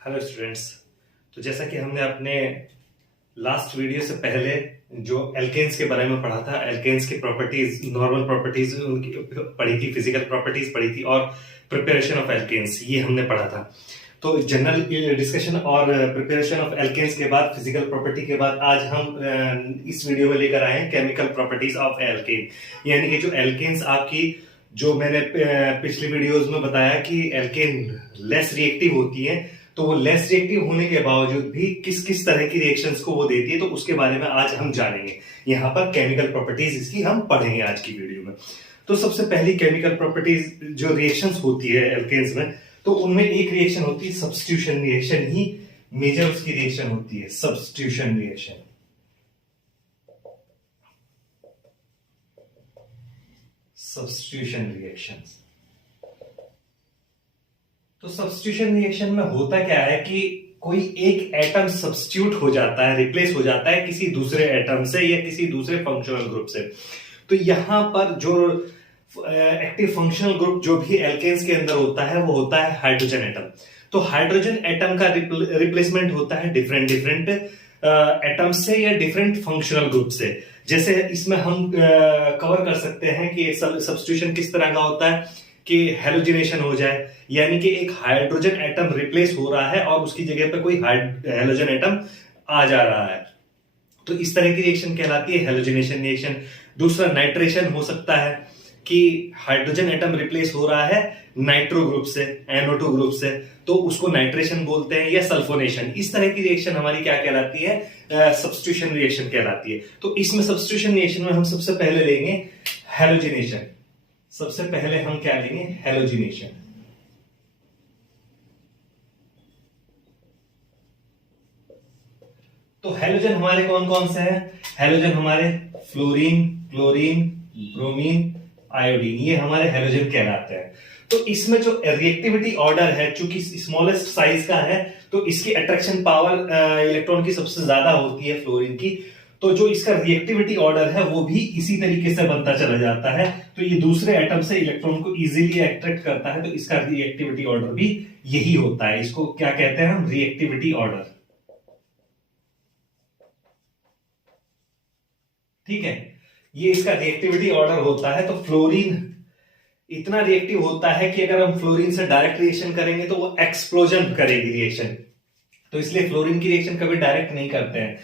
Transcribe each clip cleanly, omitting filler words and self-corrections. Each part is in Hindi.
Hello students. तो जैसा कि हमने अपने लास्ट वीडियो से पहले जो एल्केन्स के बारे में पढ़ा था, एल्केन्स की प्रॉपर्टीज, नॉर्मल प्रॉपर्टीज उनकी पढ़ी थी, फिजिकल प्रॉपर्टीज पढ़ी थी और प्रिपरेशन ऑफ एल्केन्स ये हमने पढ़ा था। तो जनरल डिस्कशन और प्रिपरेशन ऑफ एल्केन्स के बाद, फिजिकल प्रॉपर्टी के बाद, आज हम इस वीडियो में लेकर आए हैं केमिकल प्रॉपर्टीज ऑफ एल्केन। यानी कि जो एल्केन्स आपकी, जो मैंने पिछली वीडियोस में बताया कि एल्केन लेस रिएक्टिव होती है, तो वो लेस रिएक्टिव होने के बावजूद भी किस किस तरह की रिएक्शंस को वो देती है, तो उसके बारे में आज हम जानेंगे। यहाँ पर केमिकल प्रॉपर्टीज इसकी हम पढ़ेंगे आज की वीडियो में। तो सबसे पहली केमिकल प्रॉपर्टीज जो रिएक्शंस होती है एल्केन्स में, तो उनमें एक रिएक्शन होती है सब्स्टिट्यूशन रिएक्शन, ही मेजर उसकी रिएक्शन होती है, सब्स्टिट्यूशन रिएक्शन। Substitution reactions. तो सब्स्टिट्यूशन रिएक्शन में होता क्या है कि कोई एक एटम सब्स्टिट्यूट हो जाता है, रिप्लेस हो जाता है किसी दूसरे एटम से या किसी दूसरे फंक्शनल ग्रुप से। तो यहां पर जो एक्टिव फंक्शनल ग्रुप जो भी एल्केन्स के अंदर होता है वो होता है हाइड्रोजन एटम। तो हाइड्रोजन एटम का रिप्लेसमेंट होता है डिफरेंट डिफरेंट एटम से या डिफरेंट फंक्शनल ग्रुप से। जैसे इसमें हम कवर कर सकते हैं कि सब्स्टिट्यूशन किस तरह का होता है कि हेलोजिनेशन हो जाए, यानी कि एक हाइड्रोजन एटम रिप्लेस हो रहा है और उसकी जगह पे कोई हेलोजन एटम आ जा रहा है, तो इस तरह की रिएक्शन कहलाती है हेलोजिनेशन रिएक्शन। दूसरा नाइट्रेशन हो सकता है कि हाइड्रोजन एटम रिप्लेस हो रहा है नाइट्रो ग्रुप से, NO2 ग्रुप से, तो उसको नाइट्रेशन बोलते हैं, या सल्फोनेशन। इस तरह की रिएक्शन हमारी क्या कहलाती है? सब्स्टिट्यूशन रिएक्शन कहलाती है। तो इसमें सब्स्टिट्यूशन रिएक्शन में हम सबसे पहले लेंगे हेलोजिनेशन। सबसे पहले हम क्या लेंगे? हेलोजिनेशन। तो हेलोजन हमारे कौन कौन से हैं? हेलोजन हमारे फ्लोरीन, क्लोरीन, ब्रोमीन, आयोडीन, ये हमारे हेलोजन कहलाते हैं। तो इसमें जो रिएक्टिविटी ऑर्डर है, चूंकि स्मॉलेस्ट साइज का है, तो इसकी अट्रैक्शन पावर इलेक्ट्रॉन की सबसे ज्यादा होती है फ्लोरीन की। तो जो इसका रिएक्टिविटी ऑर्डर है वो भी इसी तरीके से बनता चला जाता है। तो ये दूसरे एटम से इलेक्ट्रॉन को इजीली अट्रैक्ट करता है, तो इसका रिएक्टिविटी ऑर्डर भी यही होता है। इसको क्या कहते हैं हम? Reactivity order. ठीक है, ये इसका रिएक्टिविटी ऑर्डर होता है। तो फ्लोरीन इतना रिएक्टिव होता है कि अगर हम फ्लोरीन से डायरेक्ट रिएक्शन करेंगे तो वो एक्सप्लोजन करेगी रिएक्शन, तो इसलिए फ्लोरीन की रिएक्शन कभी डायरेक्ट नहीं करते हैं।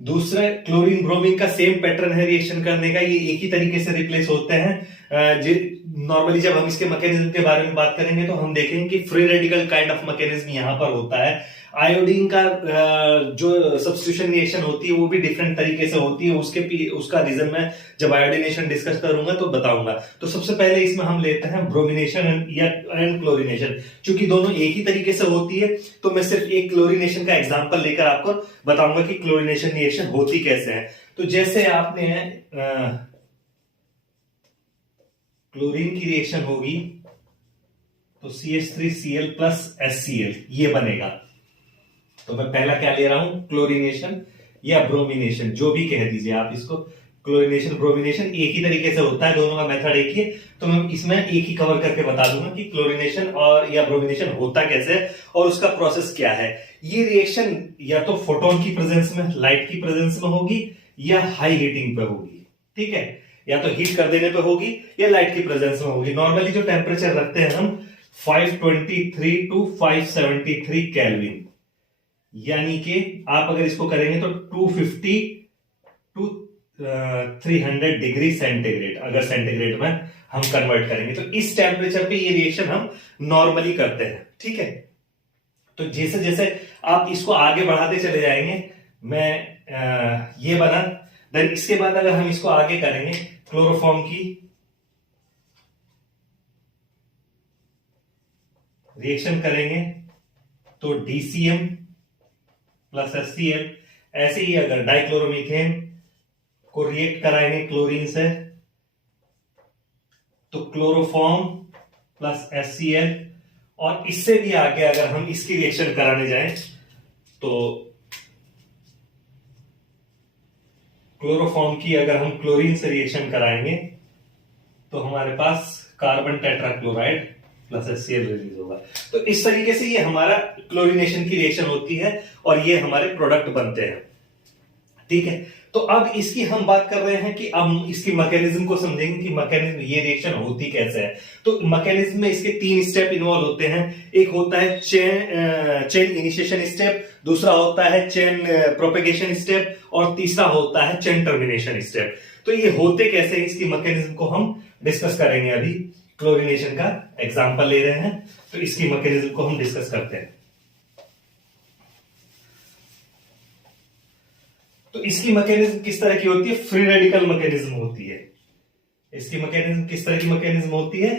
दूसरा, क्लोरीन ब्रोमीन का सेम पैटर्न है रिएक्शन करने का, ये एक ही तरीके से रिप्लेस होते हैं। नॉर्मली जब हम इसके मैकेनिज्म के बारे में बात करेंगे तो हम देखेंगे कि free radical kind of mechanism यहां पर होता है। आयोडीन का जो सब्स्टिट्यूशन रिएक्शन होती है वो भी डिफरेंट तरीके से होती है। उसका रीजन मैं जब आयोडीनेशन डिस्कस करूंगा तो बताऊंगा। तो सबसे पहले इसमें हम लेते हैं ब्रोमिनेशन या क्लोरिनेशन। चूंकि दोनों एक ही तरीके से होती है तो मैं सिर्फ एक क्लोरिनेशन का एग्जांपल लेकर आपको बताऊंगा कि क्लोरिनेशन रिएक्शन होती कैसे है। तो जैसे आपने क्लोरीन की रिएक्शन होगी तो CH3Cl प्लस HCl ये बनेगा। तो मैं पहला क्या ले रहा हूं? क्लोरिनेशन या ब्रोमिनेशन, जो भी कह दीजिए आप इसको। क्लोरिनेशन, ब्रोमिनेशन एक ही तरीके से होता है, दोनों का मेथड एक ही है। तो मैं इसमें एक ही कवर करके बता दूंगा कि क्लोरिनेशन और या ब्रोमिनेशन होता कैसे है और उसका प्रोसेस क्या है। ये रिएक्शन या तो फोटोन की प्रेजेंस में, लाइट की प्रेजेंस में होगी, या हाई हीटिंग पे होगी। ठीक है, या तो हीट कर देने पे होगी या लाइट की प्रेजेंस में होगी। नॉर्मली जो टेम्परेचर रखते हैं हम 523 टू 573 केल्विन, यानी कि आप अगर इसको करेंगे तो 250 टू 300 डिग्री सेंटीग्रेड, अगर सेंटीग्रेड में हम कन्वर्ट करेंगे तो इस टेम्परेचर पे ये रिएक्शन हम नॉर्मली करते हैं। ठीक है, तो जैसे जैसे आप इसको आगे बढ़ाते चले जाएंगे, मैं ये बना, देन इसके बाद अगर हम इसको आगे करेंगे क्लोरोफॉर्म की रिएक्शन करेंगे तो DCM प्लस HCl। ऐसे ही अगर डाइक्लोरोमीथेन को रिएक्ट कराएंगे क्लोरीन से तो क्लोरोफॉर्म प्लस HCl, और इससे भी आगे अगर हम इसकी रिएक्शन कराने जाएं तो क्लोरोफॉर्म की अगर हम क्लोरीन से रिएक्शन कराएंगे तो हमारे पास carbon tetrachloride plus HCl release होगा। तो इस तरीके से ये हमारा क्लोरीनेशन की रिएक्शन होती है और ये हमारे प्रोडक्ट बनते हैं। ठीक है, तो अब इसकी हम बात कर रहे हैं कि अब इसकी मैकेनिज्म को समझेंगे कि मैकेनिज्म ये रिएक्शन होती कैसे है। तो मैकेनिज्म में इसके 3 स्टेप इन्वॉल्व होते हैं। एक होता है चेन इनिशिएशन स्टेप, दूसरा होता है चेन प्रोपेगेशन स्टेप और तीसरा होता है चेन टर्मिनेशन स्टेप। तो ये होते कैसे, इसकी मैकेनिज्म को हम डिस्कस करेंगे। अभी क्लोरीनेशन का एग्जांपल ले रहे हैं, तो इसकी मैकेनिज्म को हम डिस्कस करते हैं। तो इसकी मैकेनिज्म किस तरह की होती है? फ्री रेडिकल मैकेनिज्म होती है। इसकी मैकेनिज्म किस तरह की मैकेनिज्म होती है?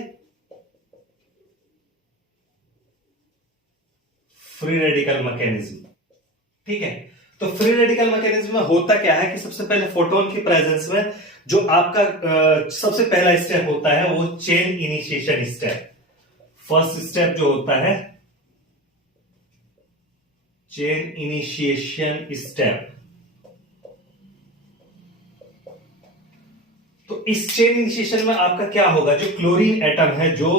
Free radical mechanism. ठीक है, तो फ्री रेडिकल मैकेनिज्म में होता क्या है कि सबसे पहले फोटोन की प्रेजेंस में जो आपका सबसे पहला स्टेप होता है वो chain initiation step. First step जो होता है चेन इनिशिएशन स्टेप। तो इस चेन इनिशिएशन में आपका क्या होगा, जो क्लोरीन एटम है जो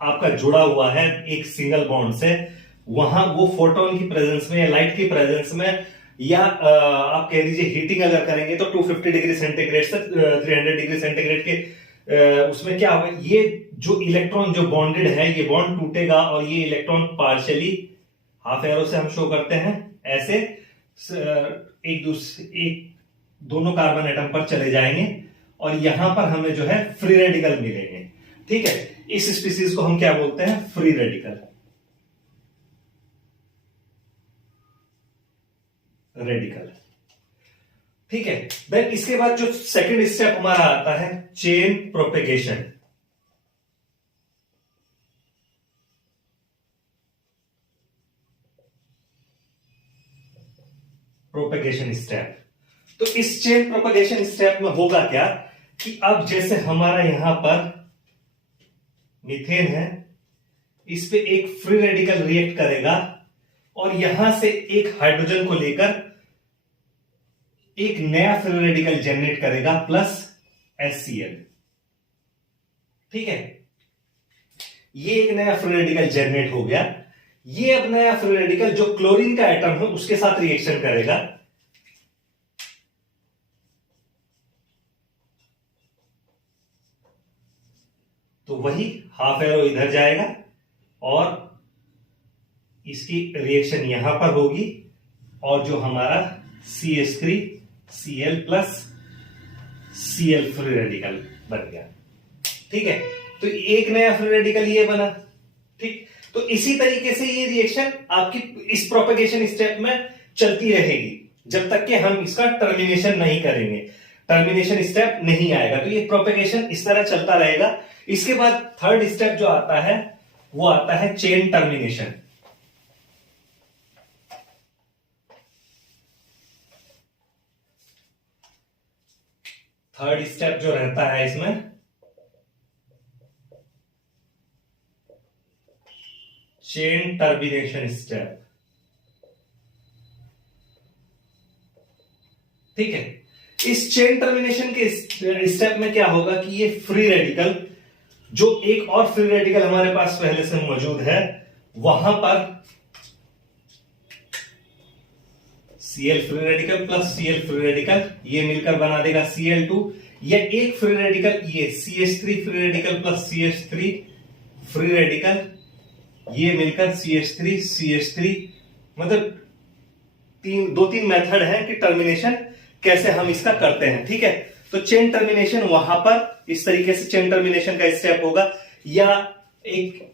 आपका जुड़ा हुआ है एक सिंगल बॉन्ड से, वहां वो फोटोन की प्रेजेंस में या लाइट की प्रेजेंस में या आप कह दीजिए हीटिंग अगर करेंगे तो 250 डिग्री सेंटीग्रेड से 300 डिग्री सेंटीग्रेड के उसमें क्या होगा, ये जो इलेक्ट्रॉन जो बॉन्डेड है ये बॉन्ड टूटेगा और ये इलेक्ट्रॉन पार्शियली हाफ एरो से हम शो करते हैं ऐसे एक दोनों कार्बन एटम पर चले जाएंगे और यहां पर हमें जो है फ्री रेडिकल मिलेंगे। ठीक है, इस स्पीसीज को हम क्या बोलते हैं? Free radical. ठीक है, देन इसके बाद जो सेकंड स्टेप हमारा आता है चेन प्रोपेगेशन। Propagation step. तो इस चेन प्रोपेगेशन स्टेप में होगा क्या कि अब जैसे हमारा यहां पर मीथेन है, इस पे एक फ्री रेडिकल रिएक्ट करेगा और यहां से एक हाइड्रोजन को लेकर एक नया फ्री रेडिकल जनरेट करेगा प्लस HCl। ठीक है, ये एक नया फ्री रेडिकल जनरेट हो गया। ये अब नया फ्री रेडिकल जो क्लोरीन का एटम है उसके साथ रिएक्शन करेगा, तो वही हाफ एरो इधर जाएगा और इसकी रिएक्शन यहां पर होगी और जो हमारा CH3Cl plus Cl free radical बन गया। ठीक है, तो एक नया फ्री रेडिकल ये बना। ठीक, तो इसी तरीके से ये रिएक्शन आपकी इस प्रोपेगेशन स्टेप में चलती रहेगी जब तक कि हम इसका टर्मिनेशन नहीं करेंगे। टर्मिनेशन स्टेप नहीं आएगा, तो ये प्रोपेगेशन इस तरह चलता रहेगा। इसके बाद थर्ड स्टेप जो आता है वो आता है चेन टर्मिनेशन। थर्ड स्टेप जो रहता है इसमें चेन टर्मिनेशन स्टेप। ठीक है, इस चेन टर्मिनेशन के स्टेप में क्या होगा कि ये फ्री रेडिकल जो एक और फ्री रेडिकल हमारे पास पहले से मौजूद है वहां पर Cl free radical plus Cl free radical ये मिलकर बना देगा Cl2, या एक फ्री रेडिकल ये CH3 free radical plus CH3 free radical ये मिलकर CH3 मतलब दो तीन मेथड है कि टर्मिनेशन कैसे हम इसका करते हैं। ठीक है, तो चेन टर्मिनेशन वहां पर इस तरीके से चेन टर्मिनेशन का स्टेप होगा, या एक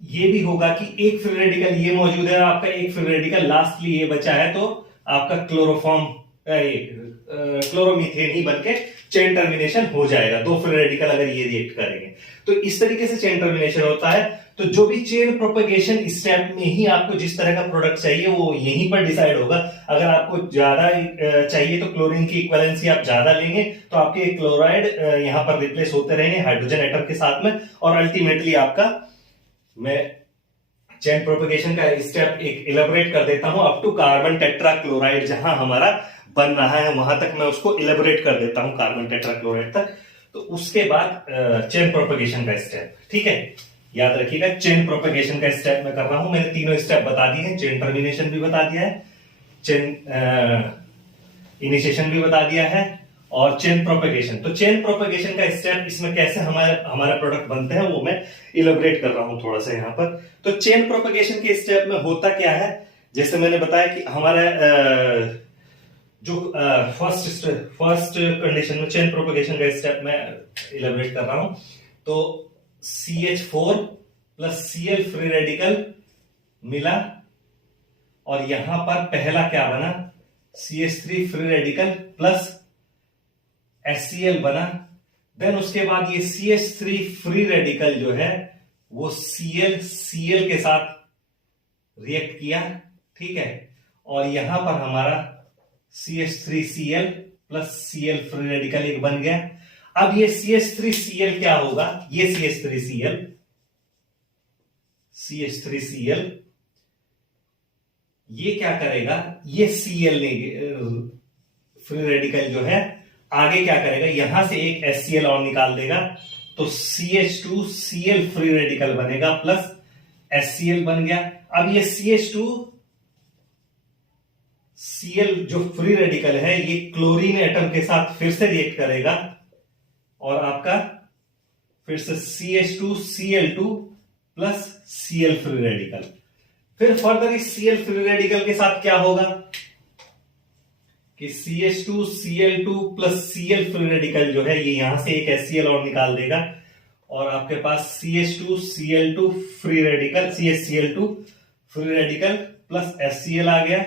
ये भी होगा कि एक फ्री रेडिकल ये मौजूद है आपका, एक फ्री रेडिकल लास्टली ये बचा है, तो आपका क्लोरोमीथेन ही बनके चेन टर्मिनेशन हो जाएगा। दो फ्री रेडिकल अगर ये रिएक्ट करेंगे तो इस तरीके से चेन टर्मिनेशन होता है। तो जो भी चेन प्रोपेगेशन स्टेप में ही आपको जिस तरह का प्रोडक्ट चाहिए वो यहीं पर डिसाइड होगा। अगर आपको ज्यादा चाहिए तो क्लोरीन की इक्विवेलेंसी आप ज्यादा लेंगे तो आपके क्लोराइड यहां पर रिप्लेस होते रहेंगे हाइड्रोजन एटम के साथ में, और अल्टीमेटली आपका, मैं चेन प्रोपेगेशन का स्टेप एक इलेबोरेट कर देता हूं up to carbon tetrachloride, जहां हमारा बन रहा है वहां तक मैं उसको इलेबोरेट कर देता हूं कार्बन टेट्रा क्लोराइड तक। तो उसके बाद चेन प्रोपेगेशन का स्टेप। ठीक है, याद रखिएगा, चेन प्रोपेगेशन का स्टेप मैं कर रहा हूं, मैंने तीनों स्टेप बता दिए हैं, चेन टर्मिनेशन भी बता दिया है, चेन इनिशिएशन भी बता दिया है, और चेन प्रोपेगेशन। तो चेन प्रोपेगेशन का स्टेप इसमें कैसे हमारे प्रोडक्ट बनते हैं वो मैं इलेबोरेट कर रहा हूं थोड़ा सा यहां पर। तो चेन प्रोपेगेशन के स्टेप में होता क्या है, जैसे मैंने बताया कि हमारा जो फर्स्ट कंडीशन में चेन प्रोपेगेशन का स्टेप मैं इलेबोरेट कर रहा हूं, तो CH4 plus Cl free radical मिला, और यहां पर पहला क्या बना, CH3 free radical plus HCl बना। देन उसके बाद ये CH3 फ्री रेडिकल जो है वो Cl के साथ रिएक्ट किया, ठीक है, और यहां पर हमारा CH3Cl plus Cl free radical एक बन गया। अब ये CH3Cl क्या होगा, ये CH3Cl ये क्या करेगा, ये Cl फ्री रेडिकल जो है आगे क्या करेगा, यहां से एक HCl और निकाल देगा, तो CH2Cl फ्री रेडिकल बनेगा प्लस HCl बन गया। अब ये CH2Cl जो फ्री रेडिकल है ये क्लोरीन एटम के साथ फिर से रिएक्ट करेगा, और आपका फिर से CH2Cl2 plus Cl free radical. फिर फर्दर इस Cl फ्री रेडिकल के साथ क्या होगा कि CH2Cl2 plus Cl free radical जो है ये यहां से एक HCl और निकाल देगा, और आपके पास CH2Cl2 free radical, CHCl2 free radical plus HCl आ गया।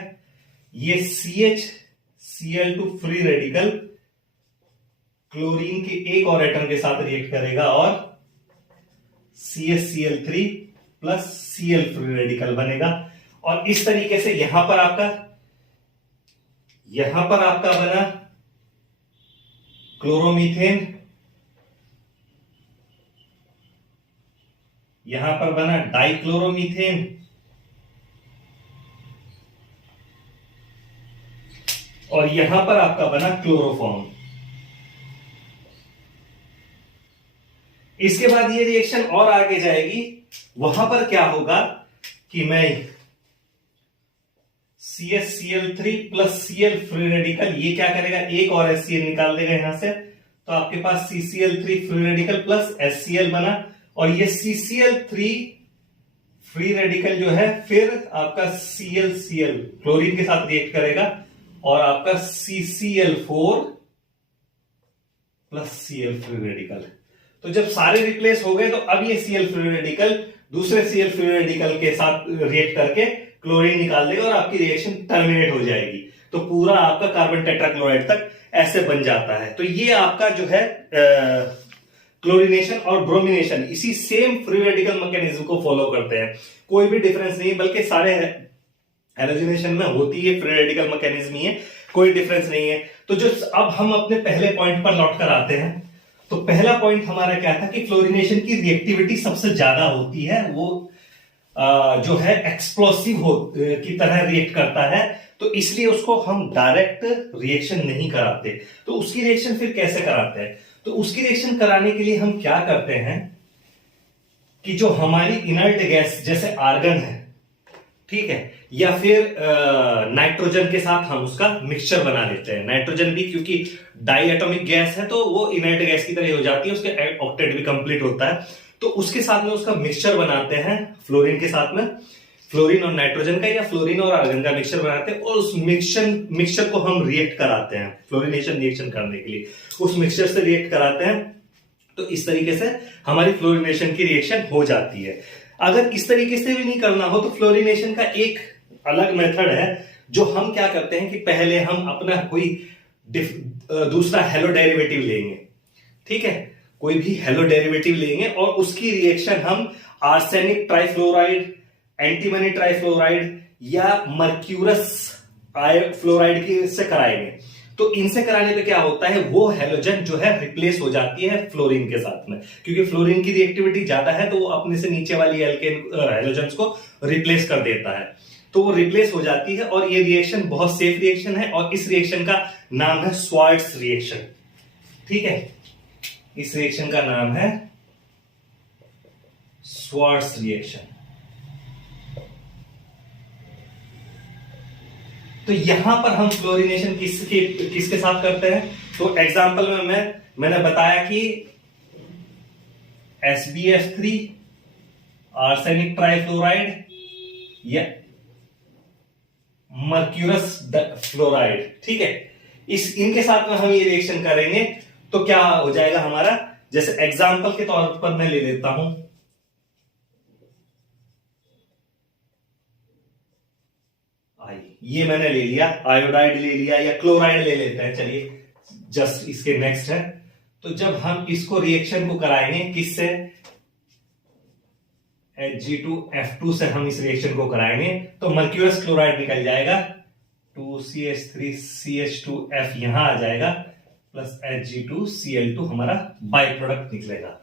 ये CHCl2 फ्री रेडिकल क्लोरीन के एक और एटम के साथ रिएक्ट करेगा, और CHCl3 plus Cl free radical बनेगा। और इस तरीके से यहां पर आपका बना क्लोरोमीथेन, यहां पर बना डाइक्लोरोमीथेन, और यहां पर आपका बना क्लोरोफॉर्म। इसके बाद ये रिएक्शन और आगे जाएगी, वहां पर क्या होगा कि मैं CHCl3 plus Cl free radical ये क्या करेगा, एक और HCl निकाल देगा यहां से, तो आपके पास CCl3 free radical plus HCl बना, और ये CCl3 फ्री रेडिकल जो है फिर आपका ClCl क्लोरीन के साथ रिएक्ट करेगा, और आपका CCl4 plus Cl free radical. तो जब सारे रिप्लेस हो गए तो अब ये Cl फ्री रेडिकल दूसरे Cl फ्री रेडिकल के साथ रिएक्ट करके क्लोरीन निकाल देगा, और आपकी रिएक्शन टर्मिनेट हो जाएगी। तो पूरा आपका कार्बन टेट्राक्लोराइड तक ऐसे बन जाता है। तो ये आपका जो है क्लोरीनेशन और ब्रोमिनेशन इसी सेम फ्री रेडिकल मैकेनिज्म को फॉलो करते हैं, कोई भी डिफरेंस नहीं, बल्कि सारे हैलोजिनेशन में होती है फ्री रेडिकल मैकेनिज्म ही है, कोई डिफरेंस नहीं है। तो जो अब हम अपने पहले पॉइंट पर लौट कर आते हैं, तो पहला पॉइंट हमारा क्या था कि फ्लोरिनेशन की रिएक्टिविटी सबसे ज्यादा होती है, वो जो है एक्सप्लोसिव की तरह रिएक्ट करता है, तो इसलिए उसको हम डायरेक्ट रिएक्शन नहीं कराते। तो उसकी रिएक्शन फिर कैसे कराते हैं, तो उसकी रिएक्शन कराने के लिए हम क्या करते हैं कि जो हमारी इनर्ट गैस जैसे आर्गन है, ठीक है, या फिर नाइट्रोजन के साथ हम उसका मिक्सचर बना लेते हैं। नाइट्रोजन भी क्योंकि डाई एटॉमिक गैस है तो वो इनर्ट गैस की तरह हो जाती है, उसके ऑक्टेट भी कंप्लीट होता है, तो उसके साथ में उसका मिक्सचर बनाते हैं फ्लोरीन के साथ में, फ्लोरीन और नाइट्रोजन का या फ्लोरीन और आर्गन का मिक्सचर बनाते हैं, और उस मिक्सचर को हम रिएक्ट कराते हैं फ्लोरिनेशन रिएक्शन करने के लिए, उस मिक्सचर से रिएक्ट कराते हैं। तो इस तरीके से हमारी फ्लोरिनेशन की रिएक्शन हो जाती है। अगर इस तरीके से भी नहीं करना हो तो फ्लोरिनेशन का एक अलग मेथड है, जो हम क्या करते हैं कि पहले हम अपना कोई दूसरा हेलो डेरिवेटिव लेंगे, ठीक है, कोई भी हेलो डेरिवेटिव लेंगे और उसकी रिएक्शन हम आर्सेनिक ट्राइफ्लोराइड, एंटीमनी ट्राइफ्लोराइड या मर्क्यूरस फ्लोराइड की से कराएंगे। तो इनसे कराने पे क्या होता है, वो हेलोजन जो है रिप्लेस हो जाती है फ्लोरीन के साथ में, क्योंकि फ्लोरीन की रिएक्टिविटी ज्यादा है तो वो अपने से नीचे वाली एल्केन हेलोजन्स को रिप्लेस कर देता है, तो वो रिप्लेस हो जाती है। और ये रिएक्शन बहुत सेफ रिएक्शन है, और इस रिएक्शन का नाम है स्वार्ट्स रिएक्शन, ठीक है, इस रिएक्शन का नाम है स्वार्ट्ज रिएक्शन। तो यहां पर हम फ्लोरिनेशन किसके साथ करते हैं? तो एग्जांपल में मैंने बताया कि SbF3 आर्सेनिक ट्राइफ्लोराइड या मर्क्यूरस फ्लोराइड, ठीक है, इनके साथ में हम ये रिएक्शन करेंगे तो क्या हो जाएगा हमारा, जैसे एग्जांपल के तौर पर मैं ले लेता हूं ये मैंने ले लिया, आयोडाइड ले लिया या क्लोराइड ले लेते हैं, चलिए जस्ट इसके नेक्स्ट है। तो जब हम इसको रिएक्शन को कराएंगे किससे, Hg2F2 से हम इस रिएक्शन को कराएंगे तो मर्क्यूरस क्लोराइड निकल जाएगा, 2CH3CH2F यहां आ जाएगा, प्लस Hg2Cl2 हमारा बाय प्रोडक्ट निकलेगा,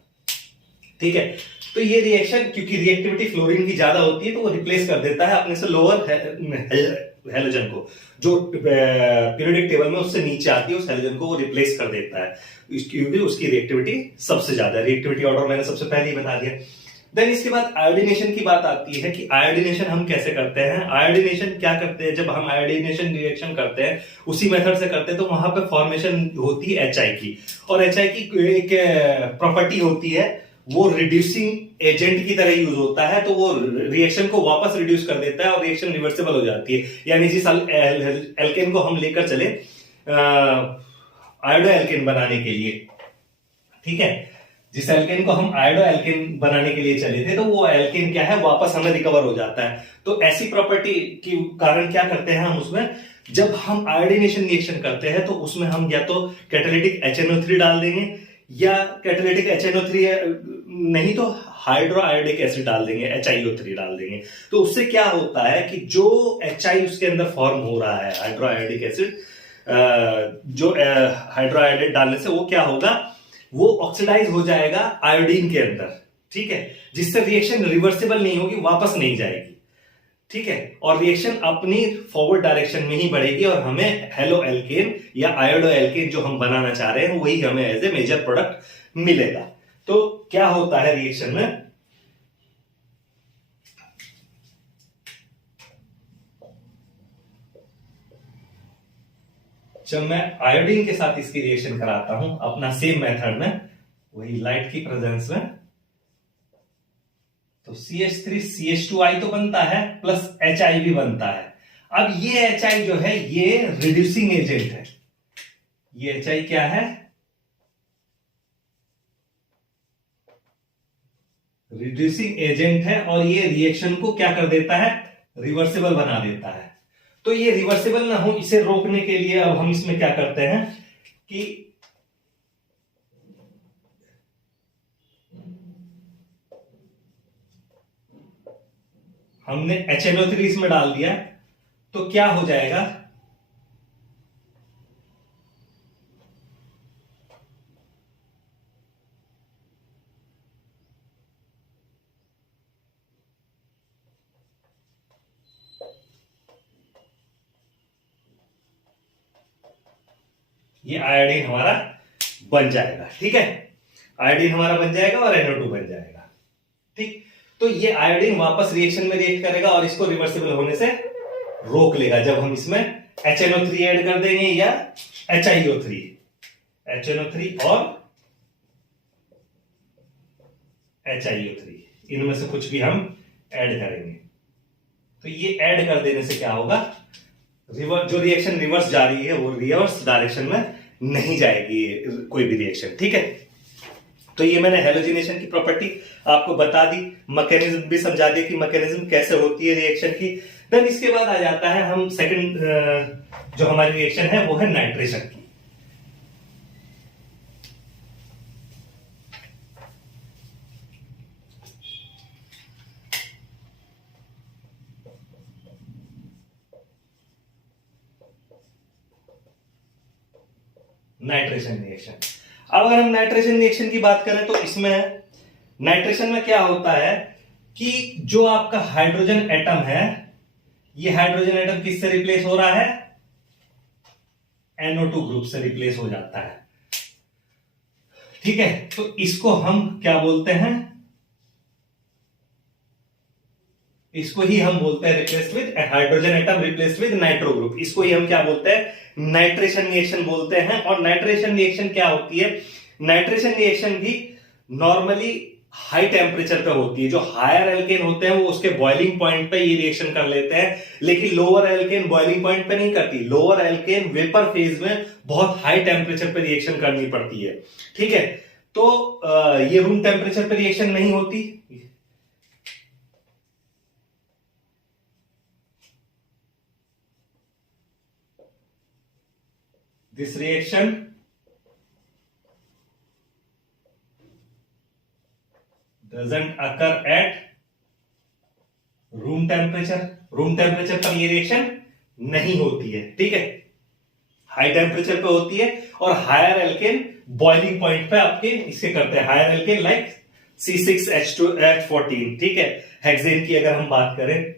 ठीक है। तो ये रिएक्शन क्योंकि रिएक्टिविटी फ्लोरीन की ज्यादा होती है तो वो रिप्लेस कर देता है अपने से लोअर हेलोजन को, जो पीरियोडिक टेबल में उससे नीचे आती है उस हेलोजन को वो रिप्लेस कर देता है, क्योंकि उसकी रिएक्टिविटी सबसे ज्यादा है। रिएक्टिविटी ऑर्डर मैंने सबसे पहले ही बता दिया। देन इसके बाद आयोडीनेशन की बात आती है कि आयोडीनेशन हम कैसे करते हैं। आयोडीनेशन क्या करते हैं, जब हम आयोडीनेशन रिएक्शन करते हैं उसी मेथड से करते हैं तो वहां पे फॉर्मेशन होती है HI की, और HI की एक प्रॉपर्टी होती है वो रिड्यूसिंग एजेंट की तरह यूज होता है, तो वो रिएक्शन को वापस रिड्यूस कर देता है और रिएक्शन रिवर्सिबल हो जाती है। यानी जिस एल्केन को हम लेकर चले आयोडो एल्केन बनाने के लिए, ठीक है, जिस एल्केन को हम आयोडो एल्केन बनाने के लिए चले थे तो वो एल्केन क्या है वापस हमें रिकवर हो जाता है। तो ऐसी प्रॉपर्टी के कारण क्या करते हैं हम उसमें, जब हम आयोडीनेशन रिएक्शन करते हैं तो उसमें हम या तो कैटालिटिक HNO3 डाल देंगे या कैटालिटिक HNO3 नहीं तो हाइड्रो आयोडिक एसिड डाल देंगे, HiO3 डाल देंगे। तो उससे क्या होता है कि जो HI उसके अंदर फॉर्म हो रहा है हाइड्रो आयोडिक एसिड, जो हाइड्रो आयोडेट डालने से वो क्या होगा, वो ऑक्सीडाइज हो जाएगा आयोडीन के अंदर, ठीक है, जिससे रिएक्शन रिवर्सिबल नहीं होगी, वापस नहीं जाएगी, ठीक है, और रिएक्शन अपनी फॉरवर्ड डायरेक्शन में ही बढ़ेगी और हमें हेलो एल्केन या आयोडो एल्केन जो हम बनाना चाह रहे हैं वही हमें एज ए मेजर प्रोडक्ट मिलेगा। तो क्या होता है रिएक्शन में, जब मैं आयोडीन के साथ इसकी रिएक्शन कराता हूं अपना सेम मेथड में, वही लाइट की प्रेजेंस में, तो CH3CH2I तो बनता है प्लस HI भी बनता है। अब ये HI जो है ये रिड्यूसिंग एजेंट है, ये HI क्या है, रिड्यूसिंग एजेंट है, और ये रिएक्शन को क्या कर देता है, रिवर्सिबल बना देता है। तो ये रिवर्सिबल ना हो इसे रोकने के लिए अब हम इसमें क्या करते हैं कि हमने HNO3 इसमें डाल दिया तो क्या हो जाएगा, ये आयोडीन हमारा बन जाएगा, ठीक है, आयोडीन हमारा बन जाएगा और NO2 बन जाएगा, ठीक। तो ये आयोडीन वापस रिएक्शन में रिएक्ट करेगा और इसको रिवर्सिबल होने से रोक लेगा जब हम इसमें HNO3 ऐड कर देंगे या HiO3, HNO3 और HiO3 इनमें से कुछ भी हम ऐड करेंगे। तो ये ऐड कर देने से क्या होगा, जो रिएक्शन रिवर्स जा रही है वो रिवर्स डायरेक्शन में नहीं जाएगी कोई भी रिएक्शन, ठीक है। तो ये मैंने हेलोजिनेशन की प्रॉपर्टी आपको बता दी, मैकेनिज्म भी समझा दी कि मैकेनिज्म कैसे होती है रिएक्शन की। देन इसके बाद आ जाता है हम सेकंड जो हमारी रिएक्शन है वो है नाइट्रेशन की। नाइट्रेशन रिएक्शन, अब अगर हम नाइट्रेशन रिएक्शन की बात करें तो इसमें नाइट्रेशन में क्या होता है कि जो आपका हाइड्रोजन एटम है, ये हाइड्रोजन एटम किससे रिप्लेस हो रहा है, NO2 ग्रुप से रिप्लेस हो जाता है, ठीक है। तो इसको हम क्या बोलते हैं, इसको ही हम बोलते हैं replaced with hydrogen atom replaced with nitro group, इसको ही हम क्या बोलते हैं, नाइट्रेशन रिएक्शन बोलते हैं। और नाइट्रेशन रिएक्शन क्या होती है, नाइट्रेशन रिएक्शन भी नॉर्मली हाई टेम्परेचर पे होती है। जो हायर एल्केन होते हैं वो उसके बॉइलिंग पॉइंट पे ये रिएक्शन कर लेते हैं, लेकिन लोअर एल्केन बॉइलिंग पॉइंट पे नहीं करती। लोअर एल्केन वेपर फेज में बहुत हाई टेम्परेचर पे रिएक्शन करनी पड़ती है, ठीक है। तो ये रूम टेम्परेचर पे रिएक्शन नहीं होती। This reaction doesn't occur at room temperature. Room temperature पर ये रिएक्शन नहीं होती है, ठीक है, हाई टेम्परेचर पे होती है। और हायर एल्केन बॉइलिंग पॉइंट पे आपके इसके करते हैं, हायर एल्केन लाइक C6H14, ठीक है। हेक्सेन की अगर हम बात करें,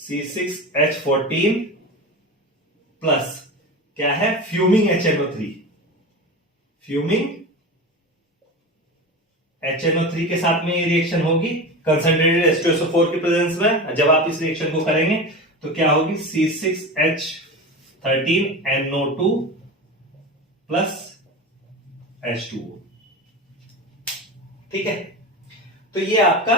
C6H14 प्लस क्या है, फ्यूमिंग HNO3, फ्यूमिंग HNO3 के साथ में ये रिएक्शन होगी कंसंट्रेटेड H2SO4 की प्रेजेंस में। जब आप इस रिएक्शन को करेंगे तो क्या होगी, C6H13NO2 प्लस H2O, ठीक है। तो ये आपका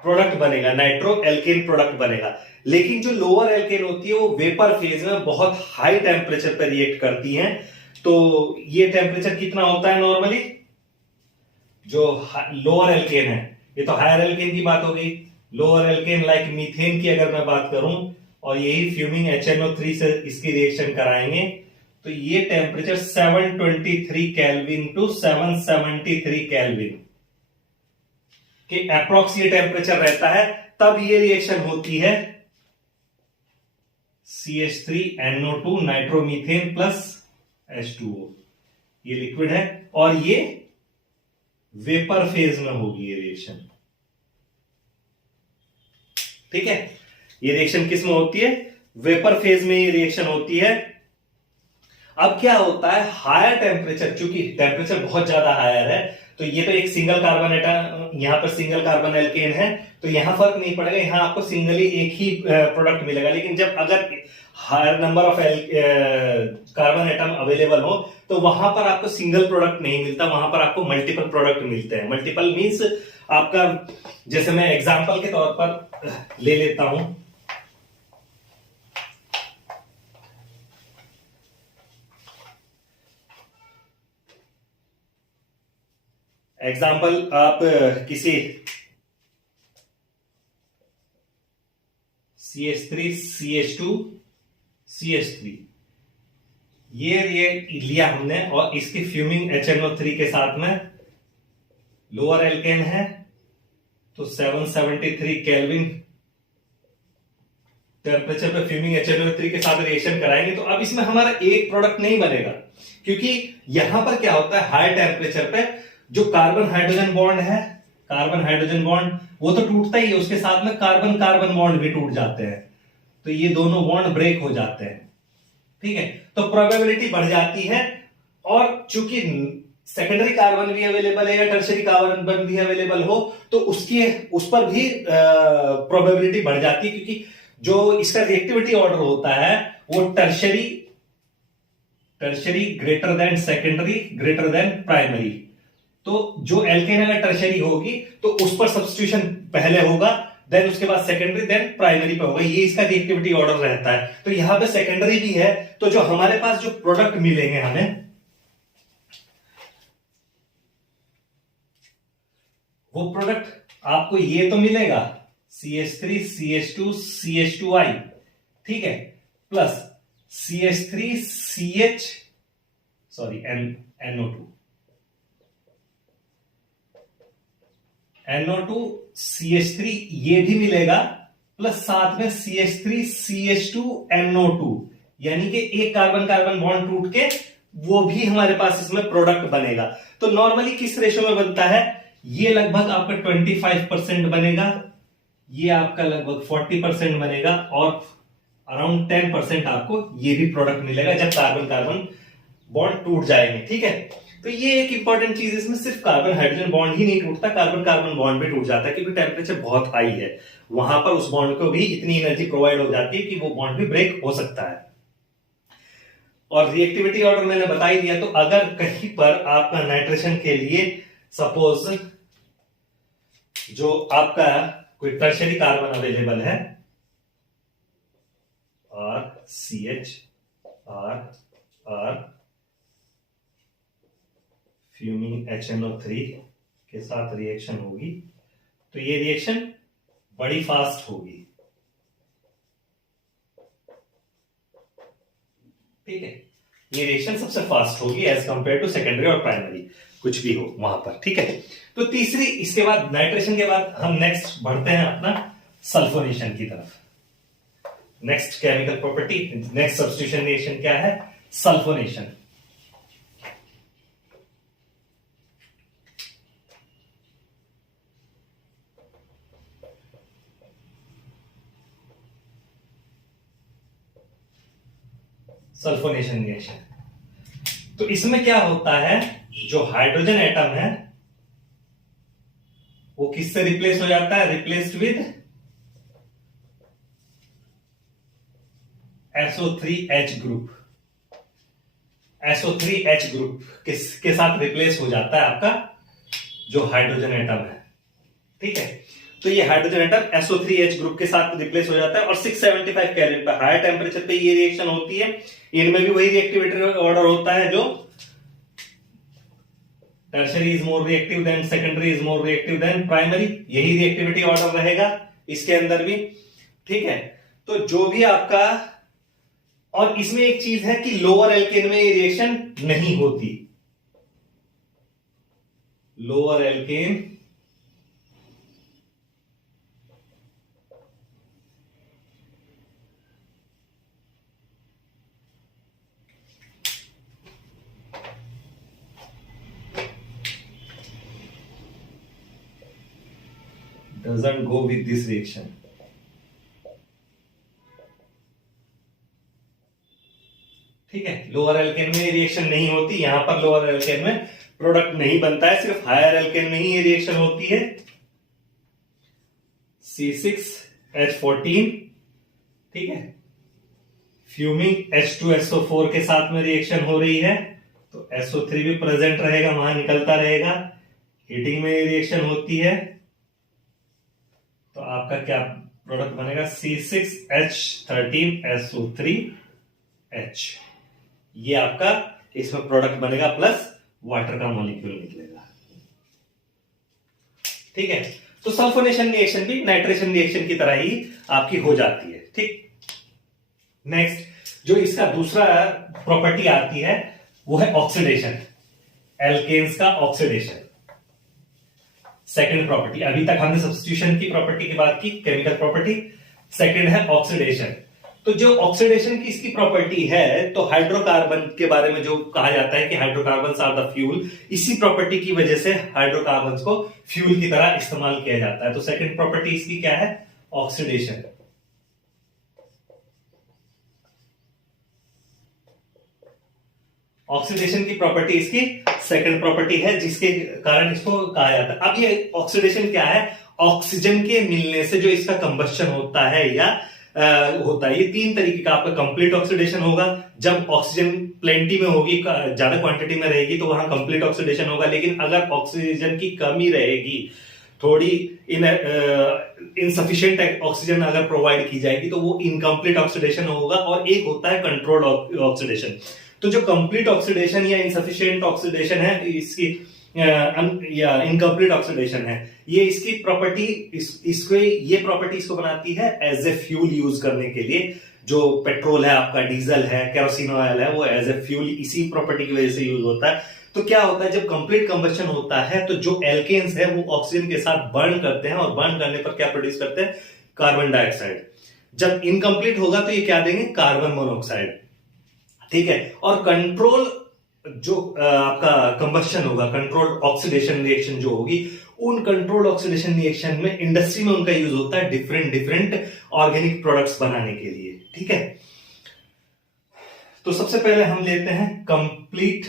प्रोडक्ट बनेगा, नाइट्रो एल्केन प्रोडक्ट बनेगा। लेकिन जो लोअर एल्केन होती है वो वेपर फेज में बहुत हाई टेम्परेचर पर रिएक्ट करती हैं। तो ये टेम्परेचर कितना होता है नॉर्मली, जो लोअर एल्केन है, ये तो हायर एल्केन की बात हो गई। लोअर एल्केन लाइक मीथेन की अगर मैं बात करूं और यही फ्यूमिंग HNO3 से इसकी रिएक्शन कराएंगे तो ये टेम्परेचर 723 केल्विन टू 773 केल्विन के अप्रोक्स ये टेम्परेचर रहता है। तब ये रिएक्शन होती है CH3NO2 नाइट्रोमीथेन प्लस H2O, ये लिक्विड है और ये वेपर फेज में होगी ये रिएक्शन, ठीक है। ये रिएक्शन किस में होती है, वेपर फेज में ये रिएक्शन होती है। अब क्या होता है, हायर टेम्परेचर, चूंकि टेम्परेचर बहुत ज्यादा हायर है तो ये तो एक सिंगल कार्बन एटम, यहां पर सिंगल कार्बन एल्केन है तो यहां फर्क नहीं पड़ेगा, यहां आपको सिंगली एक ही प्रोडक्ट मिलेगा। लेकिन जब अगर higher number of carbon atom available हो तो वहां पर आपको सिंगल प्रोडक्ट नहीं मिलता, वहां पर आपको मल्टीपल प्रोडक्ट मिलते हैं। मल्टीपल मींस आपका, जैसे मैं एग्जांपल के तौर पर ले लेता हूं, एग्जाम्पल आप किसी CH3 CH2 CH3 ये लिया हमने और इसकी फ्यूमिंग HNO3 के साथ में लोअर एल्केन है तो 773 केल्विन टेम्परेचर पे फ्यूमिंग HNO3 के साथ रिएक्शन कराएंगे। तो अब इसमें हमारा एक प्रोडक्ट नहीं बनेगा, क्योंकि यहां पर क्या होता है, हाई टेम्परेचर पे जो कार्बन हाइड्रोजन बॉन्ड है, कार्बन हाइड्रोजन बॉन्ड वो तो टूटता ही है, उसके साथ में कार्बन कार्बन बॉन्ड भी टूट जाते हैं, तो ये दोनों बॉन्ड ब्रेक हो जाते हैं, ठीक है। तो प्रोबेबिलिटी बढ़ जाती है। और चूंकि सेकेंडरी कार्बन भी अवेलेबल है या टर्शरी कार्बन भी अवेलेबल हो तो उस पर भी प्रोबेबिलिटी बढ़ जाती है, क्योंकि जो इसका रिएक्टिविटी ऑर्डर होता है वो tertiary greater than secondary greater than primary. तो जो एल्केन अगर टर्शरी होगी तो उस पर सब्स्टिट्यूशन पहले होगा, देन उसके बाद सेकेंडरी, देन प्राइमरी पे होगा, ये इसका रिएक्टिविटी ऑर्डर रहता है। तो यहां पे सेकेंडरी भी है, तो जो हमारे पास जो प्रोडक्ट मिलेंगे हमें, वो प्रोडक्ट आपको ये तो मिलेगा CH3 CH2 CH2I, ठीक है, plus CH3 CH NO2 NO2 CH3 ये भी मिलेगा, प्लस साथ में CH3 CH2 NO2, यानी कि एक कार्बन कार्बन बॉन्ड टूट के वो भी हमारे पास इसमें प्रोडक्ट बनेगा। तो नॉर्मली किस रेशो में बनता है, ये लगभग आपका 25% बनेगा, ये आपका लगभग 40% बनेगा और अराउंड 10% आपको ये भी प्रोडक्ट मिलेगा जब कार्बन कार्बन बॉन्ड टूट जाएंगे, ठीक है। तो ये एक इंपॉर्टेंट चीज, इसमें सिर्फ कार्बन हाइड्रोजन बॉन्ड ही नहीं टूटता, कार्बन कार्बन बॉन्ड भी टूट जाता है, क्योंकि टेम्परेचर बहुत हाई है वहां पर उस बॉन्ड को भी इतनी एनर्जी प्रोवाइड हो जाती है कि वो बॉन्ड भी ब्रेक हो सकता है। और रिएक्टिविटी ऑर्डर मैंने बता ही दिया। तो अगर कहीं पर आपका नाइट्रेशन के लिए सपोज जो आपका कोई टर्शरी कार्बन अवेलेबल है, RCH R फ्यूमिंग HNO3 के साथ रिएक्शन होगी, तो ये रिएक्शन बड़ी फास्ट होगी, ठीक है। ये रिएक्शन सबसे फास्ट होगी एज कंपेयर टू सेकेंडरी और प्राइमरी, कुछ भी हो वहां पर, ठीक है। तो तीसरी, इसके बाद नाइट्रेशन के बाद हम नेक्स्ट बढ़ते हैं अपना सल्फोनेशन की तरफ। Next chemical property, next substitution reaction क्या है? सल्फोनेशन। सल्फोनेशन रिएक्शन, तो इसमें क्या होता है, जो हाइड्रोजन एटम है वो किससे रिप्लेस हो जाता है? Replaced with SO3H group. SO3H group किसके साथ रिप्लेस हो जाता है? आपका जो हाइड्रोजन एटम है, ठीक है। तो ये हाइड्रोजन एटम SO3H ग्रुप के साथ रिप्लेस हो जाता है, और 675 केल्विन पर हायर टेम्परेचर पे ये रिएक्शन होती है। इनमें भी वही रिएक्टिविटी ऑर्डर होता है, जो tertiary is more reactive than secondary is more reactive than primary, यही रिएक्टिविटी ऑर्डर रहेगा इसके अंदर भी, ठीक है। तो जो भी आपका, और इसमें एक चीज है कि लोअर एल्केन में ये रिएक्शन नहीं होती। Lower alkane doesn't go with this reaction, ठीक है। लोअर एल्केन में रिएक्शन नहीं होती, यहां पर लोअर एल्केन में प्रोडक्ट नहीं बनता है, सिर्फ हायर एल्केन में ही ये रिएक्शन होती है। C6H14, ठीक है, फ्यूमिंग H2SO4 के साथ में रिएक्शन हो रही है, तो SO3 भी प्रेजेंट रहेगा, वहां निकलता रहेगा, हीटिंग में रिएक्शन होती है, तो आपका क्या प्रोडक्ट बनेगा? C6H13SO3H, ये आपका इसमें प्रोडक्ट बनेगा, प्लस वाटर का मॉलिक्यूल निकलेगा, ठीक है। तो सल्फोनेशन रिएक्शन भी नाइट्रेशन रिएक्शन की तरह ही आपकी हो जाती है, ठीक। नेक्स्ट जो इसका दूसरा प्रॉपर्टी आती है वो है ऑक्सीडेशन, एल्केन्स का ऑक्सीडेशन। सेकंड प्रॉपर्टी, अभी तक हमने सब्स्टिट्यूशन की प्रॉपर्टी की बात की, केमिकल प्रॉपर्टी। सेकंड है ऑक्सीडेशन। तो जो ऑक्सीडेशन की इसकी प्रॉपर्टी है, तो हाइड्रोकार्बन के बारे में जो कहा जाता है कि हाइड्रोकार्बन आर द फ्यूल, इसी प्रॉपर्टी की वजह से हाइड्रोकार्बन को फ्यूल की तरह इस्तेमाल किया जाता है। तो सेकंड प्रॉपर्टी इसकी क्या है? ऑक्सीडेशन। ऑक्सीडेशन की प्रॉपर्टी इसकी सेकंड प्रॉपर्टी है, जिसके कारण इसको कहा जाता है। अब ये ऑक्सीडेशन क्या है? ऑक्सीजन के मिलने से जो इसका कंबस्शन होता है या होता है, ये तीन तरीके का। आपका कंप्लीट ऑक्सीडेशन होगा, जब ऑक्सीजन प्लेंटी में होगी, ज्यादा क्वांटिटी में रहेगी, तो वहां कंप्लीट ऑक्सीडेशन होगा। लेकिन अगर ऑक्सीजन की कमी रहेगी, थोड़ी इनसफिशिएंट ऑक्सीजन अगर प्रोवाइड की जाएगी, तो वो इनकम्प्लीट ऑक्सीडेशन होगा। और एक होता है कंट्रोल्ड ऑक्सीडेशन। तो जो कंप्लीट ऑक्सीडेशन या इनसफिशिएंट ऑक्सीडेशन है, इसकी या इनकम्प्लीट ऑक्सीडेशन है, ये इसकी प्रॉपर्टी ये प्रॉपर्टी इसको बनाती है एज ए फ्यूल यूज करने के लिए। जो पेट्रोल है आपका, डीजल है, केरोसिन ऑयल है, वो एज ए फ्यूल इसी प्रॉपर्टी की वजह से यूज होता है। तो क्या होता है, जब कंप्लीट कंबशन होता है, तो जो एल्केन्स है वो ऑक्सीजन के साथ बर्न करते हैं, और बर्न करने पर क्या प्रोड्यूस करते हैं? Carbon dioxide. जब इनकम्प्लीट होगा तो ये क्या देंगे? कार्बन मोनोऑक्साइड, ठीक है। और कंट्रोल जो आपका कंबशन होगा, कंट्रोल्ड ऑक्सीडेशन रिएक्शन जो होगी, उन कंट्रोल्ड ऑक्सीडेशन रिएक्शन में इंडस्ट्री में उनका यूज होता है डिफरेंट ऑर्गेनिक प्रोडक्ट्स बनाने के लिए, ठीक है। तो सबसे पहले हम लेते हैं कंप्लीट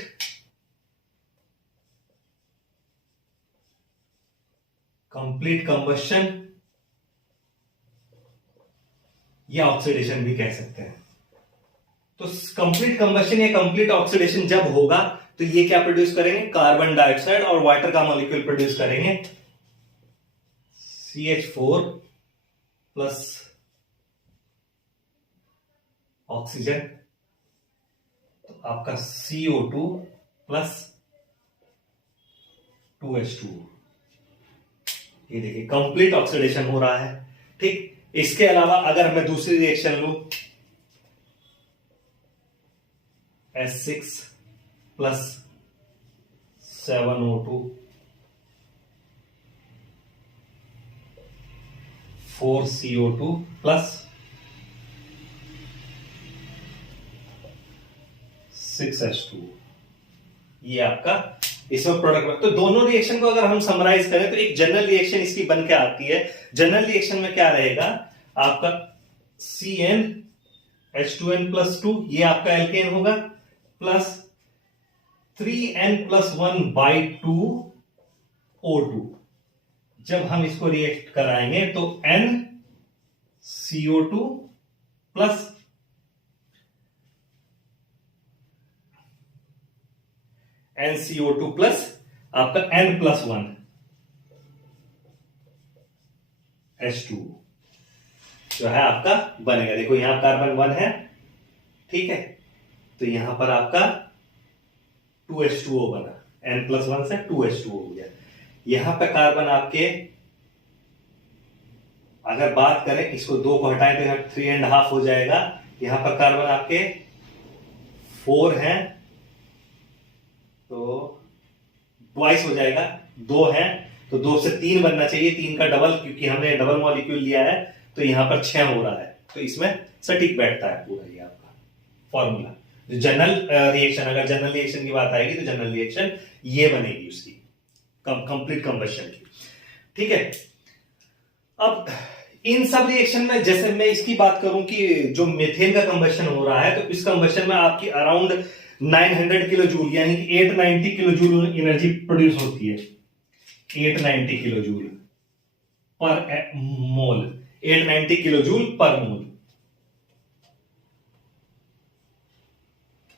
कंप्लीट कंबशन या ऑक्सीडेशन भी कह सकते हैं। तो कंप्लीट कंबशन या कंप्लीट ऑक्सीडेशन जब होगा तो ये क्या प्रोड्यूस करेंगे, कार्बन डाइऑक्साइड और वाटर का मॉलिक्यूल प्रोड्यूस करेंगे, CH4 प्लस ऑक्सीजन, तो आपका CO2 प्लस 2H2। ये देखिए कंप्लीट ऑक्सीडेशन हो रहा है। ठीक, इसके अलावा अगर मैं दूसरी रिएक्शन लूं, S6 plus 7O2 4CO2 plus 6H2, ये आपका इसमें प्रोडक्ट। तो दोनों रिएक्शन को अगर हम समराइज करें तो एक जनरल रिएक्शन इसकी बन के आती है। जनरल रिएक्शन में क्या रहेगा, आपका CnH2n+2, ये आपका एल्केन होगा, प्लस 3n+1/2O2। जब हम इसको रिएक्ट कराएंगे तो NCO2 प्लस NCO2 प्लस आपका N+1 H2 जो है आपका बनेगा। देखो यहां कार्बन 1 है, ठीक है, तो यहां पर आपका 2H2O बना, N+1 से 2H2O हो गया। यहां पे कार्बन आपके, अगर बात करें इसको 2 को हटाएं तो यहां 3.5 हो जाएगा। यहां पर कार्बन आपके 4 हैं तो ट्वाइस हो जाएगा, 2 है तो 2 से 3 बनना चाहिए, 3 का डबल, क्योंकि हमने डबल मॉलिक्यूल लिया है तो यहां पर 6 हो रहा है, तो इसमें सटीक बैठता है पूरा ये आपका फॉर्मूला। जनरल रिएक्शन, अगर जनरल रिएक्शन की बात आएगी तो जनरल रिएक्शन ये बनेगी उसकी कंप्लीट कंबशन की। ठीक है, अब इन सब रिएक्शन में जैसे मैं इसकी बात करूं कि जो मीथेन का कंबशन हो रहा है, तो इस कंबशन में आपकी अराउंड 900 किलो जूल यानी कि 890 किलो जूल एनर्जी प्रोड्यूस होती है। 890 किलो जूल पर मोल, 890 किलो जूल पर मोल।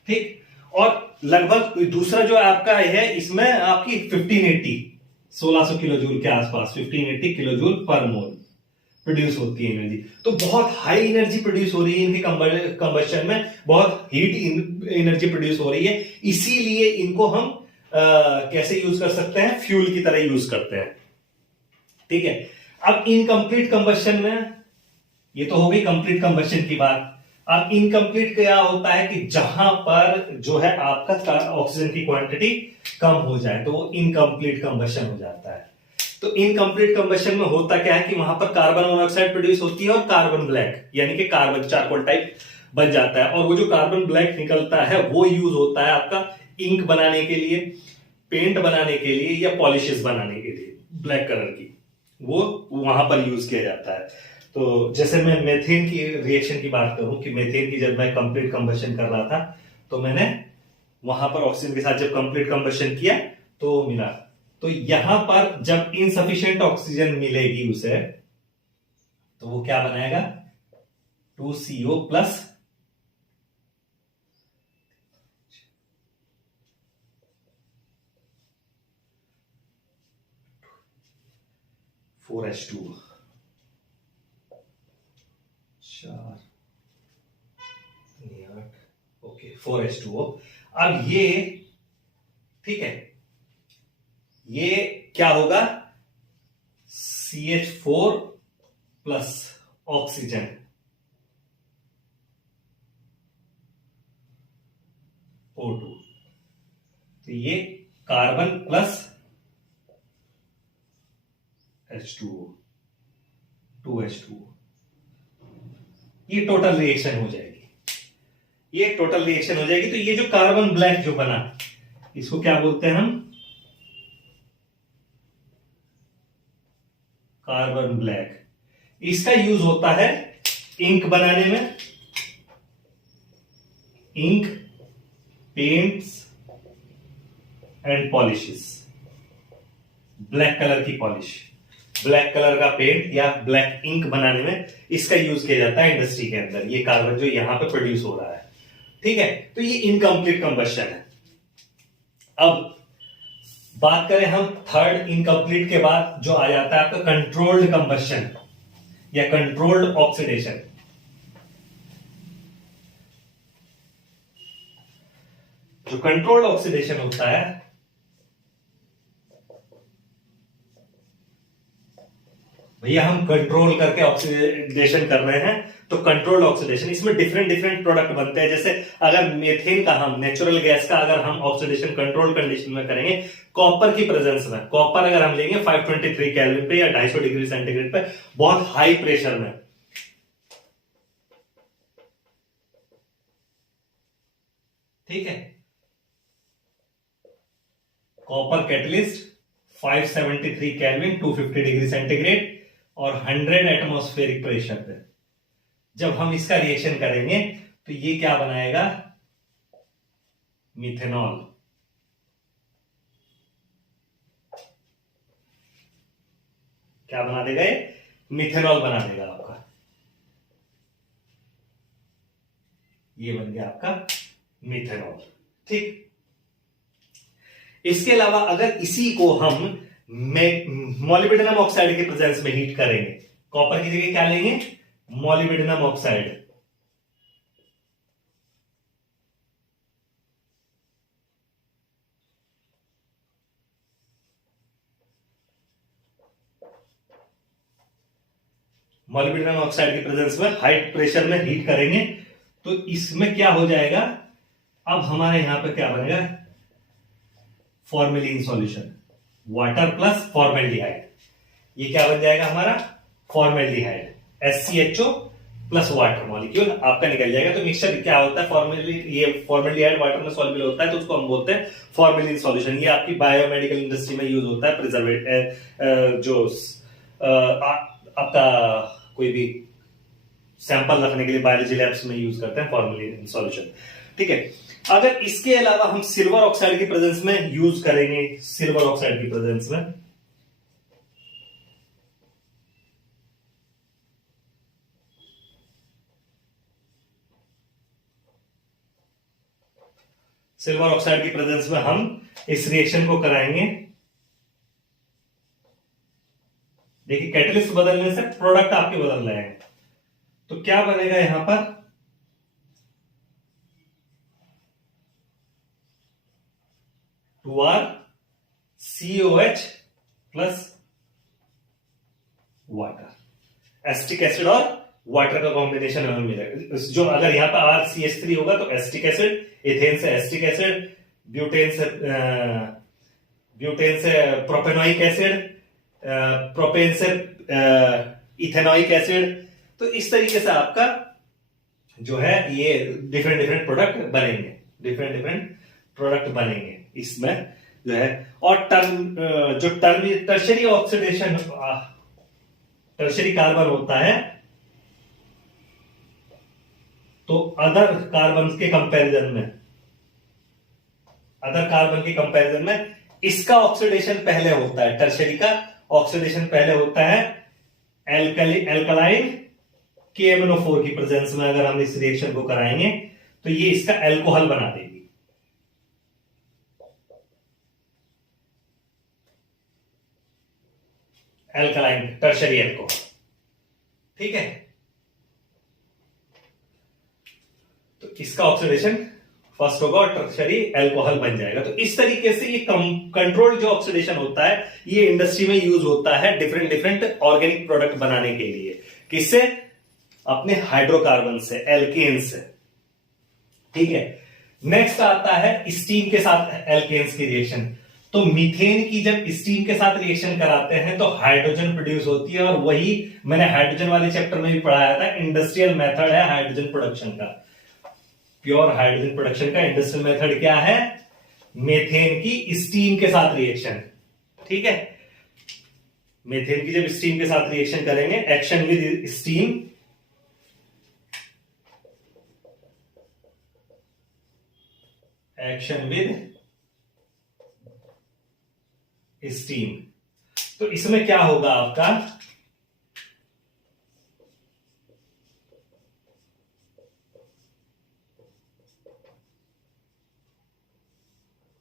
ठीक, और लगभग दूसरा जो आपका है इसमें आपकी 1680 किलो जूल के आसपास 1580 किलो जूल पर मोल प्रोड्यूस होती है एनर्जी। तो बहुत हाई एनर्जी प्रोड्यूस हो रही है इनके कंबशन में, बहुत हीट एनर्जी प्रोड्यूस हो रही है, इसीलिए इनको हम कैसे यूज कर सकते हैं, फ्यूल की तरह यूज करते हैं। ठीक है, अब इनकम्प्लीट कंबशन में, ये तो हो गई कंप्लीट कंबशन की बात। अब इनकम्प्लीट क्या होता है कि जहां पर जो है आपका ऑक्सीजन की क्वांटिटी कम हो जाए तो वो इनकम्प्लीट कंबशन हो जाता है। तो इनकम्प्लीट कंबशन में होता क्या है कि वहां पर कार्बन मोनोऑक्साइड प्रोड्यूस होती है और कार्बन ब्लैक यानी कि कार्बन चारकोल टाइप बन जाता है, और वो जो कार्बन ब्लैक निकलता है वो यूज होता है आपका इंक बनाने के लिए, पेंट बनाने के लिए या पॉलिशेस बनाने के लिए ब्लैक कलर की, वो वहां पर यूज किया जाता है। तो जैसे मैं मेथेन की रिएक्शन की बात करूं कि मेथेन की जब मैं कंप्लीट कंबशन कर रहा था तो मैंने वहां पर ऑक्सीजन के साथ जब कंप्लीट कंबशन किया तो मिला, तो यहां पर जब इनसफिशिएंट ऑक्सीजन मिलेगी उसे तो वो क्या बनाएगा, 2CO plus H2 4 8, okay 4H2O। अब ये ठीक है, ये क्या होगा, CH4 प्लस ऑक्सीजन, O2, तो ये कार्बन प्लस H2O 2H2O, ये टोटल रिएक्शन हो जाएगी, ये टोटल रिएक्शन हो जाएगी। तो ये जो कार्बन ब्लैक जो बना इसको क्या बोलते हैं हम, कार्बन ब्लैक। इसका यूज होता है इंक बनाने में, ink, paints and polishes, black colour की पॉलिश। ब्लैक कलर का पेंट या ब्लैक इंक बनाने में इसका यूज किया जाता है इंडस्ट्री के अंदर, ये कार्बन जो यहां पे प्रोड्यूस हो रहा है। ठीक है, तो ये इनकम्प्लीट कंबशन है। अब बात करें हम थर्ड इनकम्प्लीट के बाद, जो आ जाता है आपका कंट्रोल्ड कंबशन या कंट्रोल्ड ऑक्सीडेशन। जो कंट्रोल्ड ऑक्सीडेशन होता है, भैया हम कंट्रोल करके ऑक्सीडेशन कर रहे हैं, तो कंट्रोल्ड ऑक्सीडेशन, इसमें डिफरेंट डिफरेंट प्रोडक्ट बनते हैं। जैसे अगर मीथेन का, हम नेचुरल गैस का अगर हम ऑक्सीडेशन कंट्रोल कंडीशन में करेंगे कॉपर की प्रेजेंस में, कॉपर अगर हम लेंगे 523 केल्विन पे या 250 डिग्री सेंटीग्रेड पे, बहुत हाई प्रेशर में, ठीक है, copper catalyst 573 kelvin 250 degree centigrade और 100 एटमॉस्फेरिक प्रेशर पे जब हम इसका रिएक्शन करेंगे तो ये क्या बनाएगा, मिथेनॉल। क्या बना देगा ये, मिथेनॉल बना देगा आपका। ये बन गया आपका मिथेनॉल। ठीक, इसके अलावा अगर इसी को हम मॉलिब्डेनम ऑक्साइड के प्रेजेंस में हीट करेंगे, कॉपर की जगह क्या लेंगे, मॉलिब्डेनम ऑक्साइड, मॉलिब्डेनम ऑक्साइड के प्रेजेंस में हाई प्रेशर में हीट करेंगे तो इसमें क्या हो जाएगा, अब हमारे यहां पे क्या बनेगा, formalin solution, water plus formaldehyde. ये क्या बन जाएगा हमारा, formaldehyde, SCHO plus water molecule आपका निकल जाएगा। तो मिक्सचर क्या होता है, फॉर्मेलिन, ये फॉर्मेल्डिहाइड वाटर में सॉल्युबल होता है तो उसको हम बोलते हैं फॉर्मेलिन सॉल्यूशन। ये आपकी बायोमेडिकल इंडस्ट्री में यूज होता है, प्रिजर्वेटिव, जो आपका कोई भी सैंपल रखने के लिए बायोलॉजी लैब्स में यूज करते हैं फॉर्मेलिन सॉल्यूशन। ठीक है, अगर इसके अलावा हम सिल्वर ऑक्साइड की प्रेजेंस में यूज करेंगे, सिल्वर ऑक्साइड की प्रेजेंस में, सिल्वर ऑक्साइड की प्रेजेंस में हम इस रिएक्शन को कराएंगे। देखिए कैटलिस्ट बदलने से प्रोडक्ट आपके बदल रहे हैं, तो क्या बनेगा यहां पर, 2RCOH plus water, acetic acid और वाटर का कॉम्बिनेशन हमें मिलेगा। जो अगर यहां पर RCH3 होगा तो एसिटिक एसिड, एथेन से एसिटिक एसिड, ब्यूटेन से प्रोपेनोइक एसिड, प्रोपेन से इथेनोइक एसिड। तो इस तरीके से आपका जो है ये डिफरेंट डिफरेंट प्रोडक्ट बनेंगे, डिफरेंट डिफरेंट प्रोडक्ट बनेंगे इसमें जो है। और जो टर्शरी ऑक्सीडेशन, टर्शरी कार्बन होता है, तो अदर कार्बन के कंपैरिजन में इसका ऑक्सीडेशन पहले होता है, टर्शरी का ऑक्सीडेशन पहले होता है एल्कलाइन KMnO4 की प्रेजेंस में। अगर हम इस रिएक्शन को कराएंगे तो ये इसका एल्कोहल बना देगी, एल्कलाइन टर्शरी एल्कोहल। ठीक है, तो इसका ऑक्सीडेशन फर्स्ट होगा और टर्शरी एल्कोहल बन जाएगा। तो इस तरीके से ये कंट्रोल जो ऑक्सीडेशन होता है ये इंडस्ट्री में यूज होता है डिफरेंट डिफरेंट ऑर्गेनिक प्रोडक्ट बनाने के लिए। किससे, अपने हाइड्रोकार्बन से, एल्केन से। ठीक है, नेक्स्ट आता है स्टीम के साथ एल्केन्स की रिएक्शन। तो मीथेन की जब स्टीम के साथ रिएक्शन कराते हैं तो हाइड्रोजन प्रोड्यूस होती है, और वही मैंने हाइड्रोजन वाले चैप्टर में भी पढ़ाया था, इंडस्ट्रियल मेथड है हाइड्रोजन प्रोडक्शन का। प्योर हाइड्रोजन प्रोडक्शन का इंडस्ट्रियल मेथड क्या है, मीथेन की स्टीम के साथ रिएक्शन। ठीक है, मीथेन की जब स्टीम के साथ रिएक्शन करेंगे, action with steam, action with steam, तो इसमें क्या होगा आपका,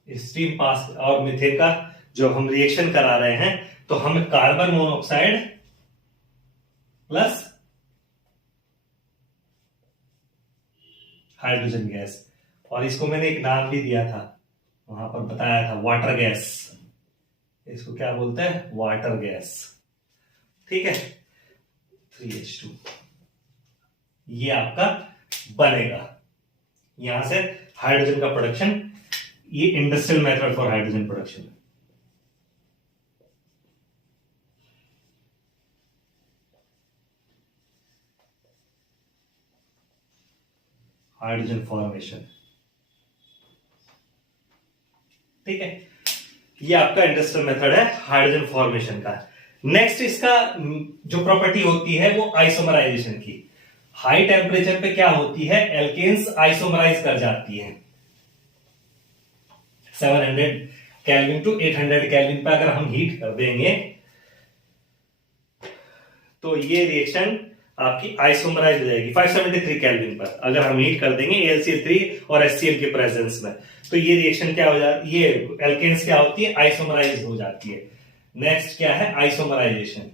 स्टीम पास और मीथेन का जो हम रिएक्शन करा रहे हैं, तो हमें carbon monoxide plus hydrogen gas, और इसको मैंने एक नाम भी दिया था, वहां पर बताया था, वाटर गैस। इसको क्या बोलते हैं, वाटर गैस। ठीक है, 3H2 ये आपका बनेगा। यहां से हाइड्रोजन का प्रोडक्शन, ये industrial method for hydrogen production. Hydrogen formation, ठीक है, ये आपका इंडस्ट्रियल मेथड है हाइड्रोजन फॉर्मेशन का। नेक्स्ट इसका जो प्रॉपर्टी होती है वो आइसोमराइजेशन की। हाई टेम्परेचर पे क्या होती है, एल्केन्स आइसोमराइज कर जाती है। 700 केल्विन टू 800 केल्विन पे अगर हम हीट कर देंगे तो ये रिएक्शन आपकी आइसोमराइज हो जाएगी। 573 केल्विन पर अगर हम हीट कर देंगे AlCl3 और HCl के प्रेजेंस में, तो ये रिएक्शन क्या हो जाती है, ये एल्केन्स क्या होती है, आइसोमराइज हो जाती है। नेक्स्ट क्या है, आइसोमराइजेशन।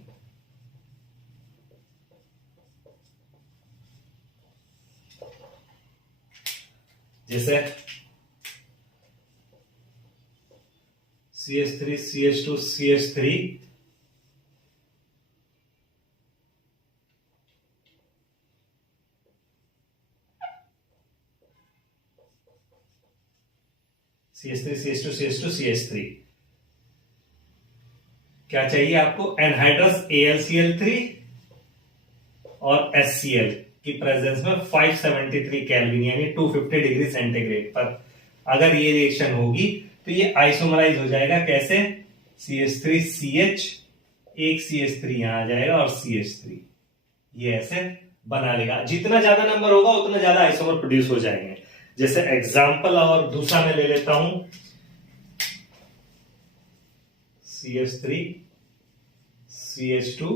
जैसे CH3 CH2 CH3 CH3 CH2 CH2 CH3 क्या चाहिए आपको, एनहाइड्रस AlCl3 और HCl की प्रेजेंस में 573 केल्विन यानी 250 डिग्री सेंटीग्रेड पर अगर ये रिएक्शन होगी तो ये आइसोमराइज हो जाएगा। कैसे, CH3CH, एक CH3 यहां आ जाएगा और CH3 ये ऐसे बना लेगा। जितना ज्यादा नंबर होगा उतना ज्यादा आइसोमर प्रोड्यूस हो जाएंगे। जैसे एग्जांपल और दूसरा मैं ले लेता हूं, CH3 CH2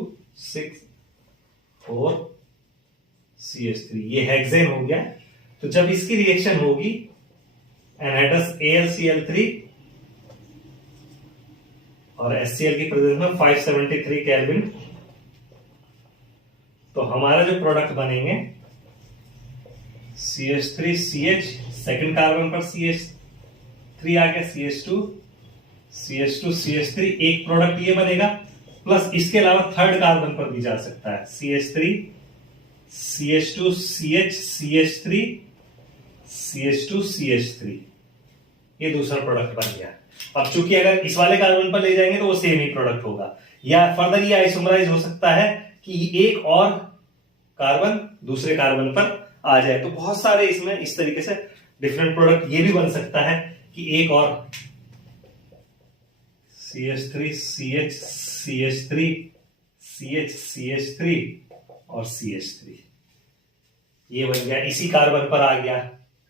6 4 CH3 ये हेक्सेन हो गया। तो जब इसकी रिएक्शन होगी एनहाइड्रस AlCl3 और HCl की प्रेजेंस में 573 केल्विन, तो हमारा जो प्रोडक्ट बनेंगे CH3CH, सेकंड कार्बन पर CH3 आ गया, CH2 CH3 एक प्रोडक्ट ये बनेगा, प्लस इसके अलावा थर्ड कार्बन पर भी जा सकता है, CH3 CH2 CH CH3 CH2 CH3 ये दूसरा प्रोडक्ट बन गया। अब चूंकि अगर इस वाले कार्बन पर ले जाएंगे तो वो सेम ही प्रोडक्ट होगा, या फर्दर ये आइसोमराइज हो सकता है कि एक और कार्बन दूसरे कार्बन पर आ जाए। तो बहुत सारे इसमें इस तरीके से डिफरेंट प्रोडक्ट ये भी बन सकता है कि एक और CH3 CH CH3 CH CH3 और CH3 ये बन गया, इसी कार्बन पर आ गया।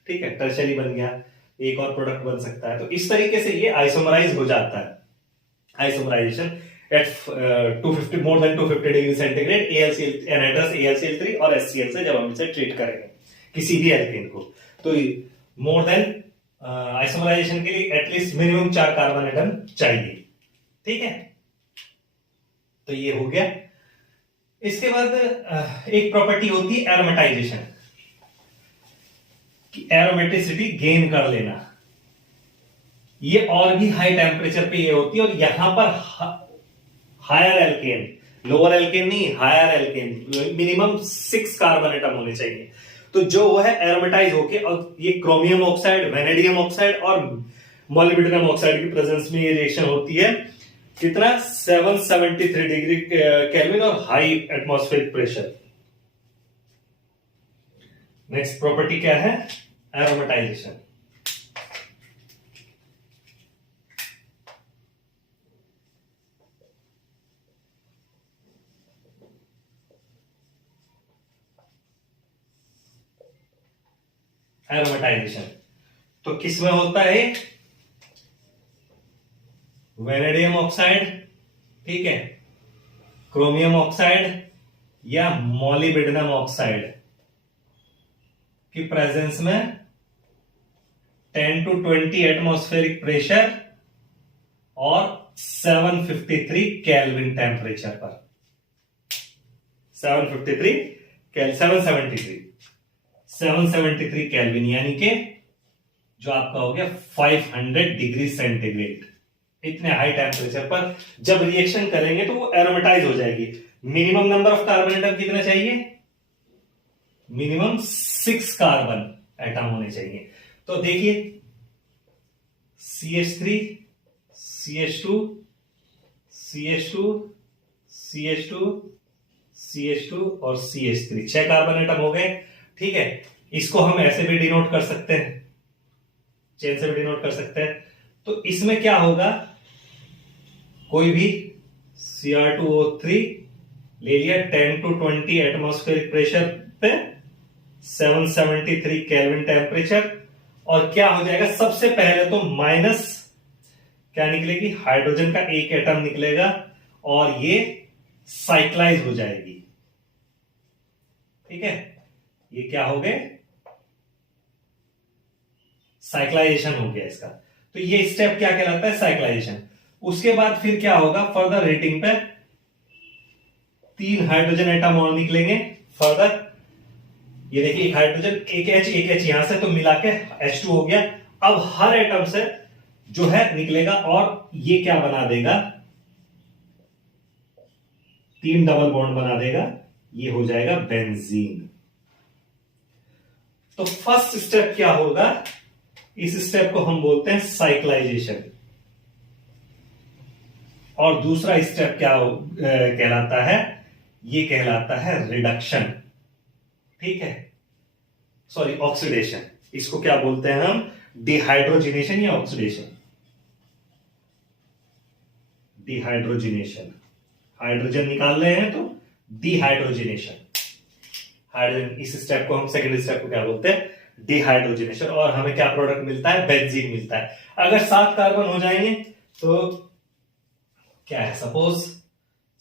ठीक है, टर्शरी बन गया, एक और प्रोडक्ट बन सकता है। तो इस तरीके से ये आइसोमराइज हो जाता है। Isomerisation at 250 more than 250 degree centigrade anhydrous AlCl3 और HCl से जब हम इसे ट्रीट करेंगे किसी भी एल्केन को, तो मोर देन आइसोमराइजेशन के लिए एटलीस्ट मिनिमम 4 कार्बन एटम चाहिए। ठीक है, तो ये हो गया। इसके बाद एक प्रॉपर्टी होती है एरोमेटाइजेशन, कि एरोमेटिसिटी गेन कर लेना। ये और भी हाई टेम्परेचर पे ये होती है, और यहां पर हायर एल्केन, लोअर एल्केन नहीं, higher alkane, minimum 6 carbon atom होने चाहिए। तो जो वो है एरोमेटाइज होके, और ये क्रोमियम ऑक्साइड, वेनेडियम ऑक्साइड और मोलिब्डेनम ऑक्साइड की प्रेजेंस में ये रिएक्शन होती है। कितना, 773 डिग्री केल्विन और high atmospheric pressure. Next property क्या है, एरोमेटाइजेशन। एरोमेटाइजेशन तो किसमें होता है, वेनेडियम ऑक्साइड ठीक है, क्रोमियम ऑक्साइड या मॉलिब्डेनम ऑक्साइड की प्रेजेंस में 10 to 20 एटमॉस्फेरिक प्रेशर और 753 केल्विन टेम्परेचर पर, 773 केल्विन, यानी कि जो आपका हो गया 500 डिग्री सेंटीग्रेड। इतने हाई टेम्परेचर पर जब रिएक्शन करेंगे तो वो एरोमेटाइज हो जाएगी। Minimum number of carbon atom कितना चाहिए? मिनिमम 6 कार्बन एटम होने चाहिए। तो देखिए CH3, CH2, CH2, CH2, CH2 और CH3, 6 कार्बन एटम हो गए। ठीक है, इसको हम ऐसे भी डिनोट कर सकते हैं, चेन से भी डिनोट कर सकते हैं। तो इसमें क्या होगा, कोई भी Cr2O3 ले लिया 10 to 20 एटमॉस्फेरिक प्रेशर पे, 773 केल्विन टेम्परेचर, और क्या हो जाएगा, सबसे पहले तो माइनस क्या निकलेगी, हाइड्रोजन का एक एटम निकलेगा और ये साइक्लाइज हो जाएगी। ठीक है, ये क्या हो गए, साइक्लाइजेशन हो गया इसका। तो ये स्टेप क्या कहलाता है, साइक्लाइजेशन। उसके बाद फिर क्या होगा, फर्दर रेटिंग पे 3 हाइड्रोजन एटम और निकलेंगे फर्दर। ये देखिए एक हाइड्रोजन, एक H यहां से, तो मिला के H2 हो गया। अब हर एटम से जो है निकलेगा और ये क्या बना देगा, 3 डबल बॉन्ड बना देगा, ये हो जाएगा बेंजीन। तो फर्स्ट स्टेप क्या होगा, इस स्टेप को हम बोलते हैं साइक्लाइजेशन, और दूसरा स्टेप क्या कहलाता है, ये कहलाता है रिडक्शन। ठीक है, सॉरी ऑक्सीडेशन, इसको क्या बोलते हैं हम, डिहाइड्रोजिनेशन या ऑक्सीडेशन। डिहाइड्रोजिनेशन, हाइड्रोजन निकाल रहे हैं तो डिहाइड्रोजिनेशन, हाइड्रोजन, इस स्टेप को हम, सेकेंड स्टेप को क्या बोलते हैं, डिहाइड्रोजिनेशन, और हमें क्या प्रोडक्ट मिलता है, बेंजीन मिलता है। अगर 7 कार्बन हो जाएंगे तो क्या है, सपोज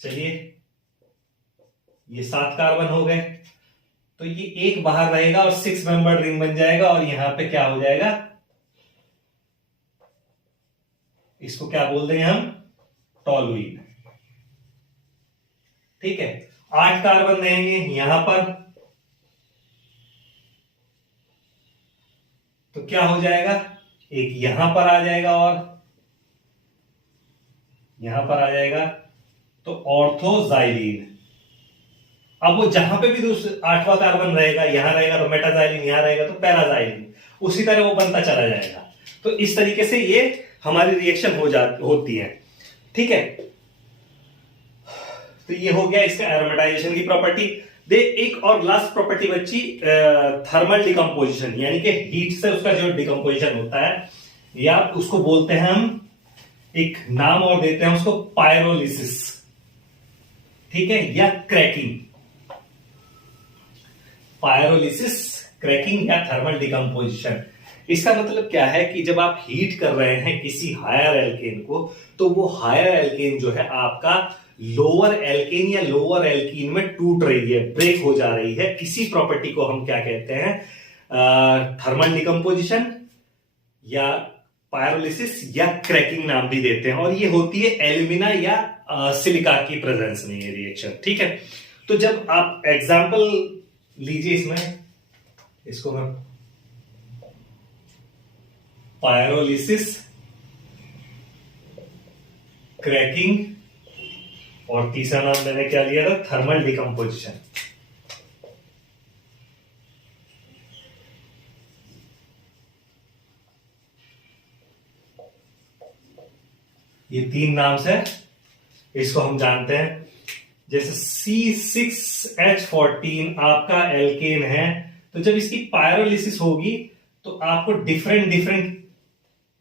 चलिए ये 7 कार्बन हो गए, तो ये एक बाहर रहेगा और 6 मेंबर रिंग बन जाएगा, और यहां पे क्या हो जाएगा, इसको क्या बोल देंगे हम, टॉलुइन। ठीक है, 8 कार्बन रहेंगे यहां पर, तो क्या हो जाएगा, एक यहां पर आ जाएगा और यहां पर आ जाएगा, तो ऑर्थोजाइलिन। अब वो जहां पे भी 8वां कार्बन रहेगा, यहां रहेगा तो मेटाजाइलिन, यहां रहेगा तो पैराजाइलिन, उसी तरह वो बनता चला जाएगा। तो इस तरीके से ये हमारी रिएक्शन होती है। ठीक है, तो ये हो गया इसका एरोमेटाइजेशन की प्रॉपर्टी। दे एक और लास्ट प्रॉपर्टी बची, थर्मल डिकम्पोजिशन, यानी कि हीट से उसका जो डिकम्पोजिशन होता है, या उसको बोलते हैं हम, एक नाम और देते हैं उसको, पायरोलिसिस। ठीक है, या क्रैकिंग, पायरोलिसिस, क्रैकिंग या थर्मल डिकम्पोजिशन। इसका मतलब क्या है कि जब आप हीट कर रहे हैं किसी हायर एल्केन को, तो वो हायर एल्केन जो है आपका लोअर एल्केन या लोअर एल्कीन में टूट रही है, ब्रेक हो जा रही है। इसी प्रॉपर्टी को हम क्या कहते हैं, थर्मल डिकम्पोजिशन या पायरोलिसिस या क्रैकिंग नाम भी देते हैं, और ये होती है एल्यूमिना या सिलिका की प्रेजेंस में ये रिएक्शन। ठीक है, तो जब आप एग्जांपल लीजिए इसमें, इसको मैं पायरोलिसिस, क्रैकिंग, और तीसरा नाम मैंने क्या लिया था, थर्मल डिकम्पोजिशन। ये 3 नाम से इसको हम जानते हैं। जैसे C6H14 आपका एल्केन है, तो जब इसकी पायरोलिसिस होगी तो आपको डिफरेंट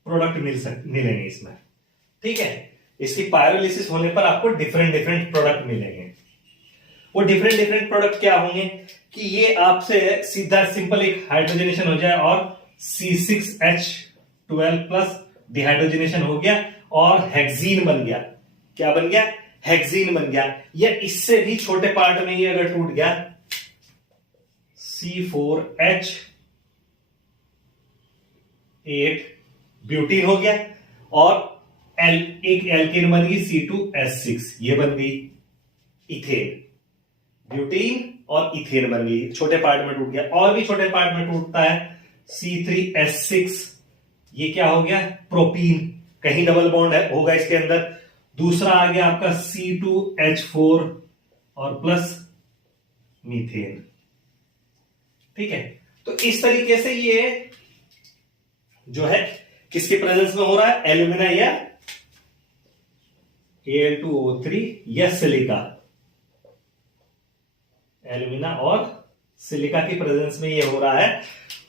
प्रोडक्ट मिलेंगे इसमें। ठीक है, इसकी पायरोलिसिस होने पर आपको डिफरेंट प्रोडक्ट मिलेंगे। वो डिफरेंट प्रोडक्ट क्या होंगे कि ये आपसे सीधा सिंपल एक हाइड्रोजनेशन हो जाए और C6H12 प्लस डिहाइड्रोजनेशन हो गया और हेक्सीन बन गया। क्या बन गया, हेक्सीन बन गया, या इससे भी छोटे पार्ट में ये अगर टूट गया C4H8 ब्यूटीन हो गया, और एक एल्केन बन गई C2H6, ये बन गई इथेन। ब्यूटीन और इथेन बन गई, छोटे पार्ट में टूट गया। और भी छोटे पार्ट में टूटता है C3H6, ये क्या हो गया, प्रोपीन, कहीं डबल बॉन्ड होगा इसके अंदर। दूसरा आ गया आपका C2H4 और प्लस मीथेन। ठीक है, तो इस तरीके से ये जो है किसके प्रेजेंस में हो रहा है, एल्यूमिना या Al2O3 या सिलिका, एल्यूमिना और सिलिका की प्रेजेंस में ये हो रहा है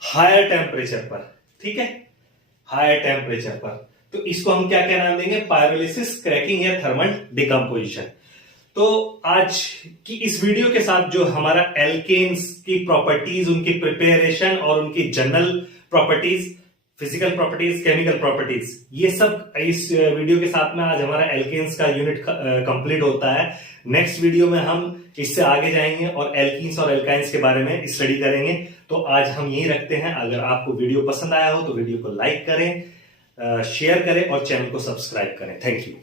हायर टेम्परेचर पर। ठीक है, हायर टेम्परेचर पर, तो इसको हम क्या नाम देंगे, पायरोलिसिस, क्रैकिंग या थर्मल डिकम्पोजिशन। तो आज की इस वीडियो के साथ जो हमारा एल्केन्स की प्रॉपर्टीज, उनकी प्रिपरेशन और उनकी general properties, physical properties, chemical properties, ये सब इस वीडियो के साथ में आज हमारा एल्केन्स का यूनिट कंप्लीट होता है। नेक्स्ट वीडियो में हम इससे आगे जाएंगे और एल्कीन्स और एल्काइंस के बारे में स्टडी करेंगे। तो आज हम यही रखते हैं। अगर आपको वीडियो पसंद आया हो तो वीडियो को लाइक करें, शेयर करें और चैनल को सब्सक्राइब करें। Thank you.